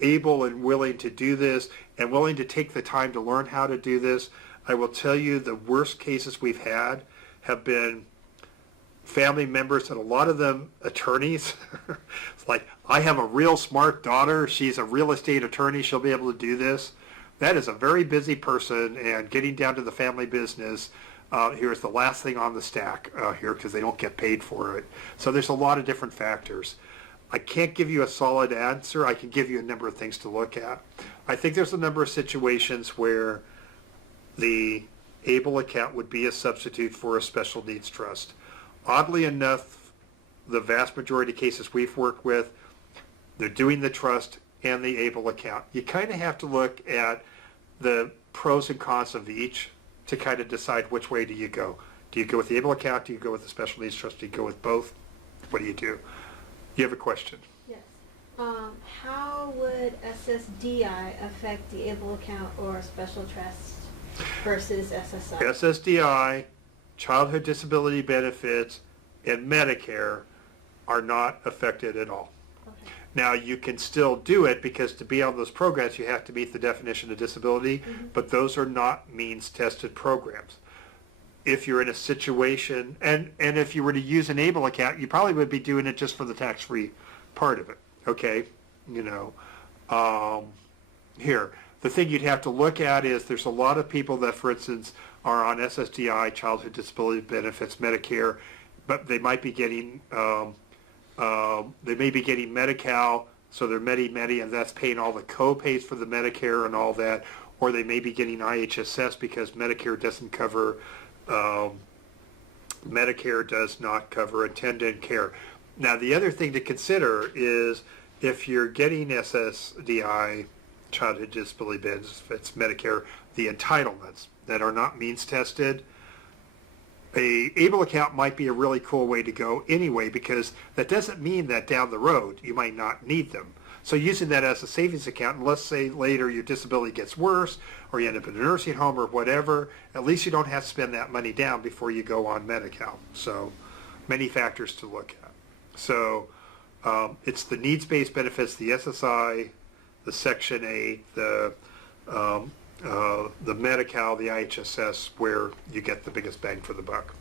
able and willing to do this and willing to take the time to learn how to do this. I will tell you the worst cases we've had have been family members, and a lot of them attorneys. It's like, I have a real smart daughter. She's a real estate attorney. She'll be able to do this. That is a very busy person, and getting down to the family business, here's the last thing on the stack here because they don't get paid for it. So there's a lot of different factors. I can't give you a solid answer. I can give you a number of things to look at. I think there's a number of situations where the ABLE account would be a substitute for a special needs trust. Oddly enough, the vast majority of cases we've worked with, they're doing the trust and the ABLE account. You kind of have to look at the pros and cons of each to kind of decide which way do you go. Do you go with the ABLE account? Do you go with the special needs trust? Do you go with both? What do you do? You have a question? Yes. How would SSDI affect the ABLE account or special trust versus SSI? SSDI, childhood disability benefits, and Medicare are not affected at all. Okay. Now, you can still do it because to be on those programs, you have to meet the definition of disability, but those are not means-tested programs. If you're in a situation, and if you were to use an ABLE account, you probably would be doing it just for the tax-free part of it, okay? You know, here, the thing you'd have to look at is there's a lot of people that, for instance, are on SSDI, childhood disability benefits, Medicare, but they might be getting, Medi-Cal, so they're Medi, and that's paying all the co-pays for the Medicare and all that, or they may be getting IHSS because Medicare doesn't cover, Medicare does not cover attendant care. Now, the other thing to consider is if you're getting SSDI, childhood disability benefits, Medicare, the entitlements that are not means tested, a ABLE account might be a really cool way to go anyway, because that doesn't mean that down the road you might not need them. So using that as a savings account, and let's say later your disability gets worse or you end up in a nursing home or whatever, at least you don't have to spend that money down before you go on Medi-Cal. So many factors to look at. So it's the needs-based benefits, the SSI, the Section 8, the Medi-Cal, the IHSS, where you get the biggest bang for the buck.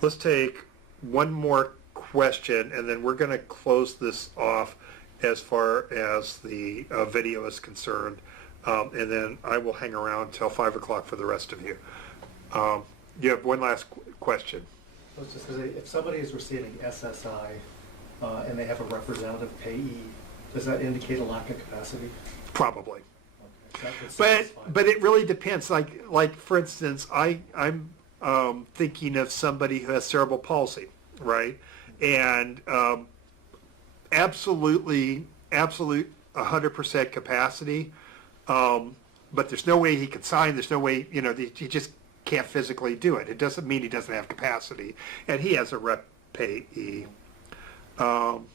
Let's take one more question, and then we're going to close this off as far as the video is concerned, and then I will hang around till 5 o'clock for the rest of you. You have one last question. I was just going to say, if somebody is receiving SSI and they have a representative payee, does that indicate a lack of capacity? Probably. Okay. So But it really depends. Like for instance, I'm thinking of somebody who has cerebral palsy, right? And absolute 100% capacity, but there's no way he can sign. There's no way, you know, he just can't physically do it. It doesn't mean he doesn't have capacity, and he has a rep payee. And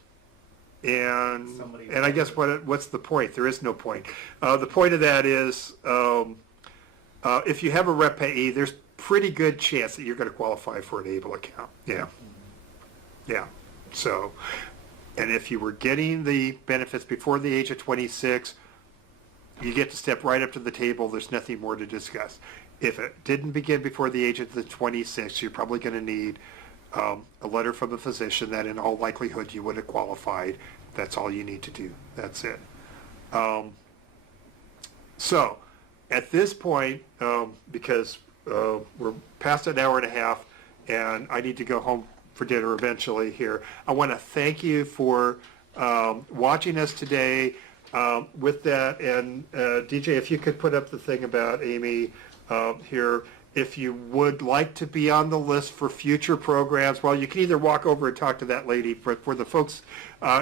I guess what's the point? There is no point. The point of that is, if you have a rep payee, there's pretty good chance that you're going to qualify for an ABLE account. Yeah. Yeah. So, and if you were getting the benefits before the age of 26, you get to step right up to the table. There's nothing more to discuss. If it didn't begin before the age of the 26, you're probably going to need a letter from a physician that in all likelihood you would have qualified. That's all you need to do. That's it. So at this point, because we're past an hour and a half and I need to go home for dinner eventually here, I want to thank you for watching us today. With that, and DJ, if you could put up the thing about Amy here, if you would like to be on the list for future programs, well, you can either walk over and talk to that lady. For the folks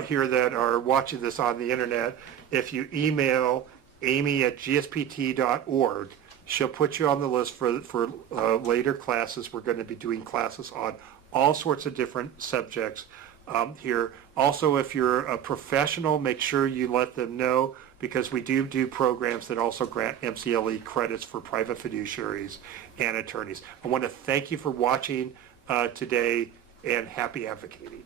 here that are watching this on the internet, if you email amy@gspt.org, she'll put you on the list for later classes. We're going to be doing classes on all sorts of different subjects here. Also, if you're a professional, make sure you let them know, because we do programs that also grant MCLE credits for private fiduciaries and attorneys. I want to thank you for watching today, and happy advocating.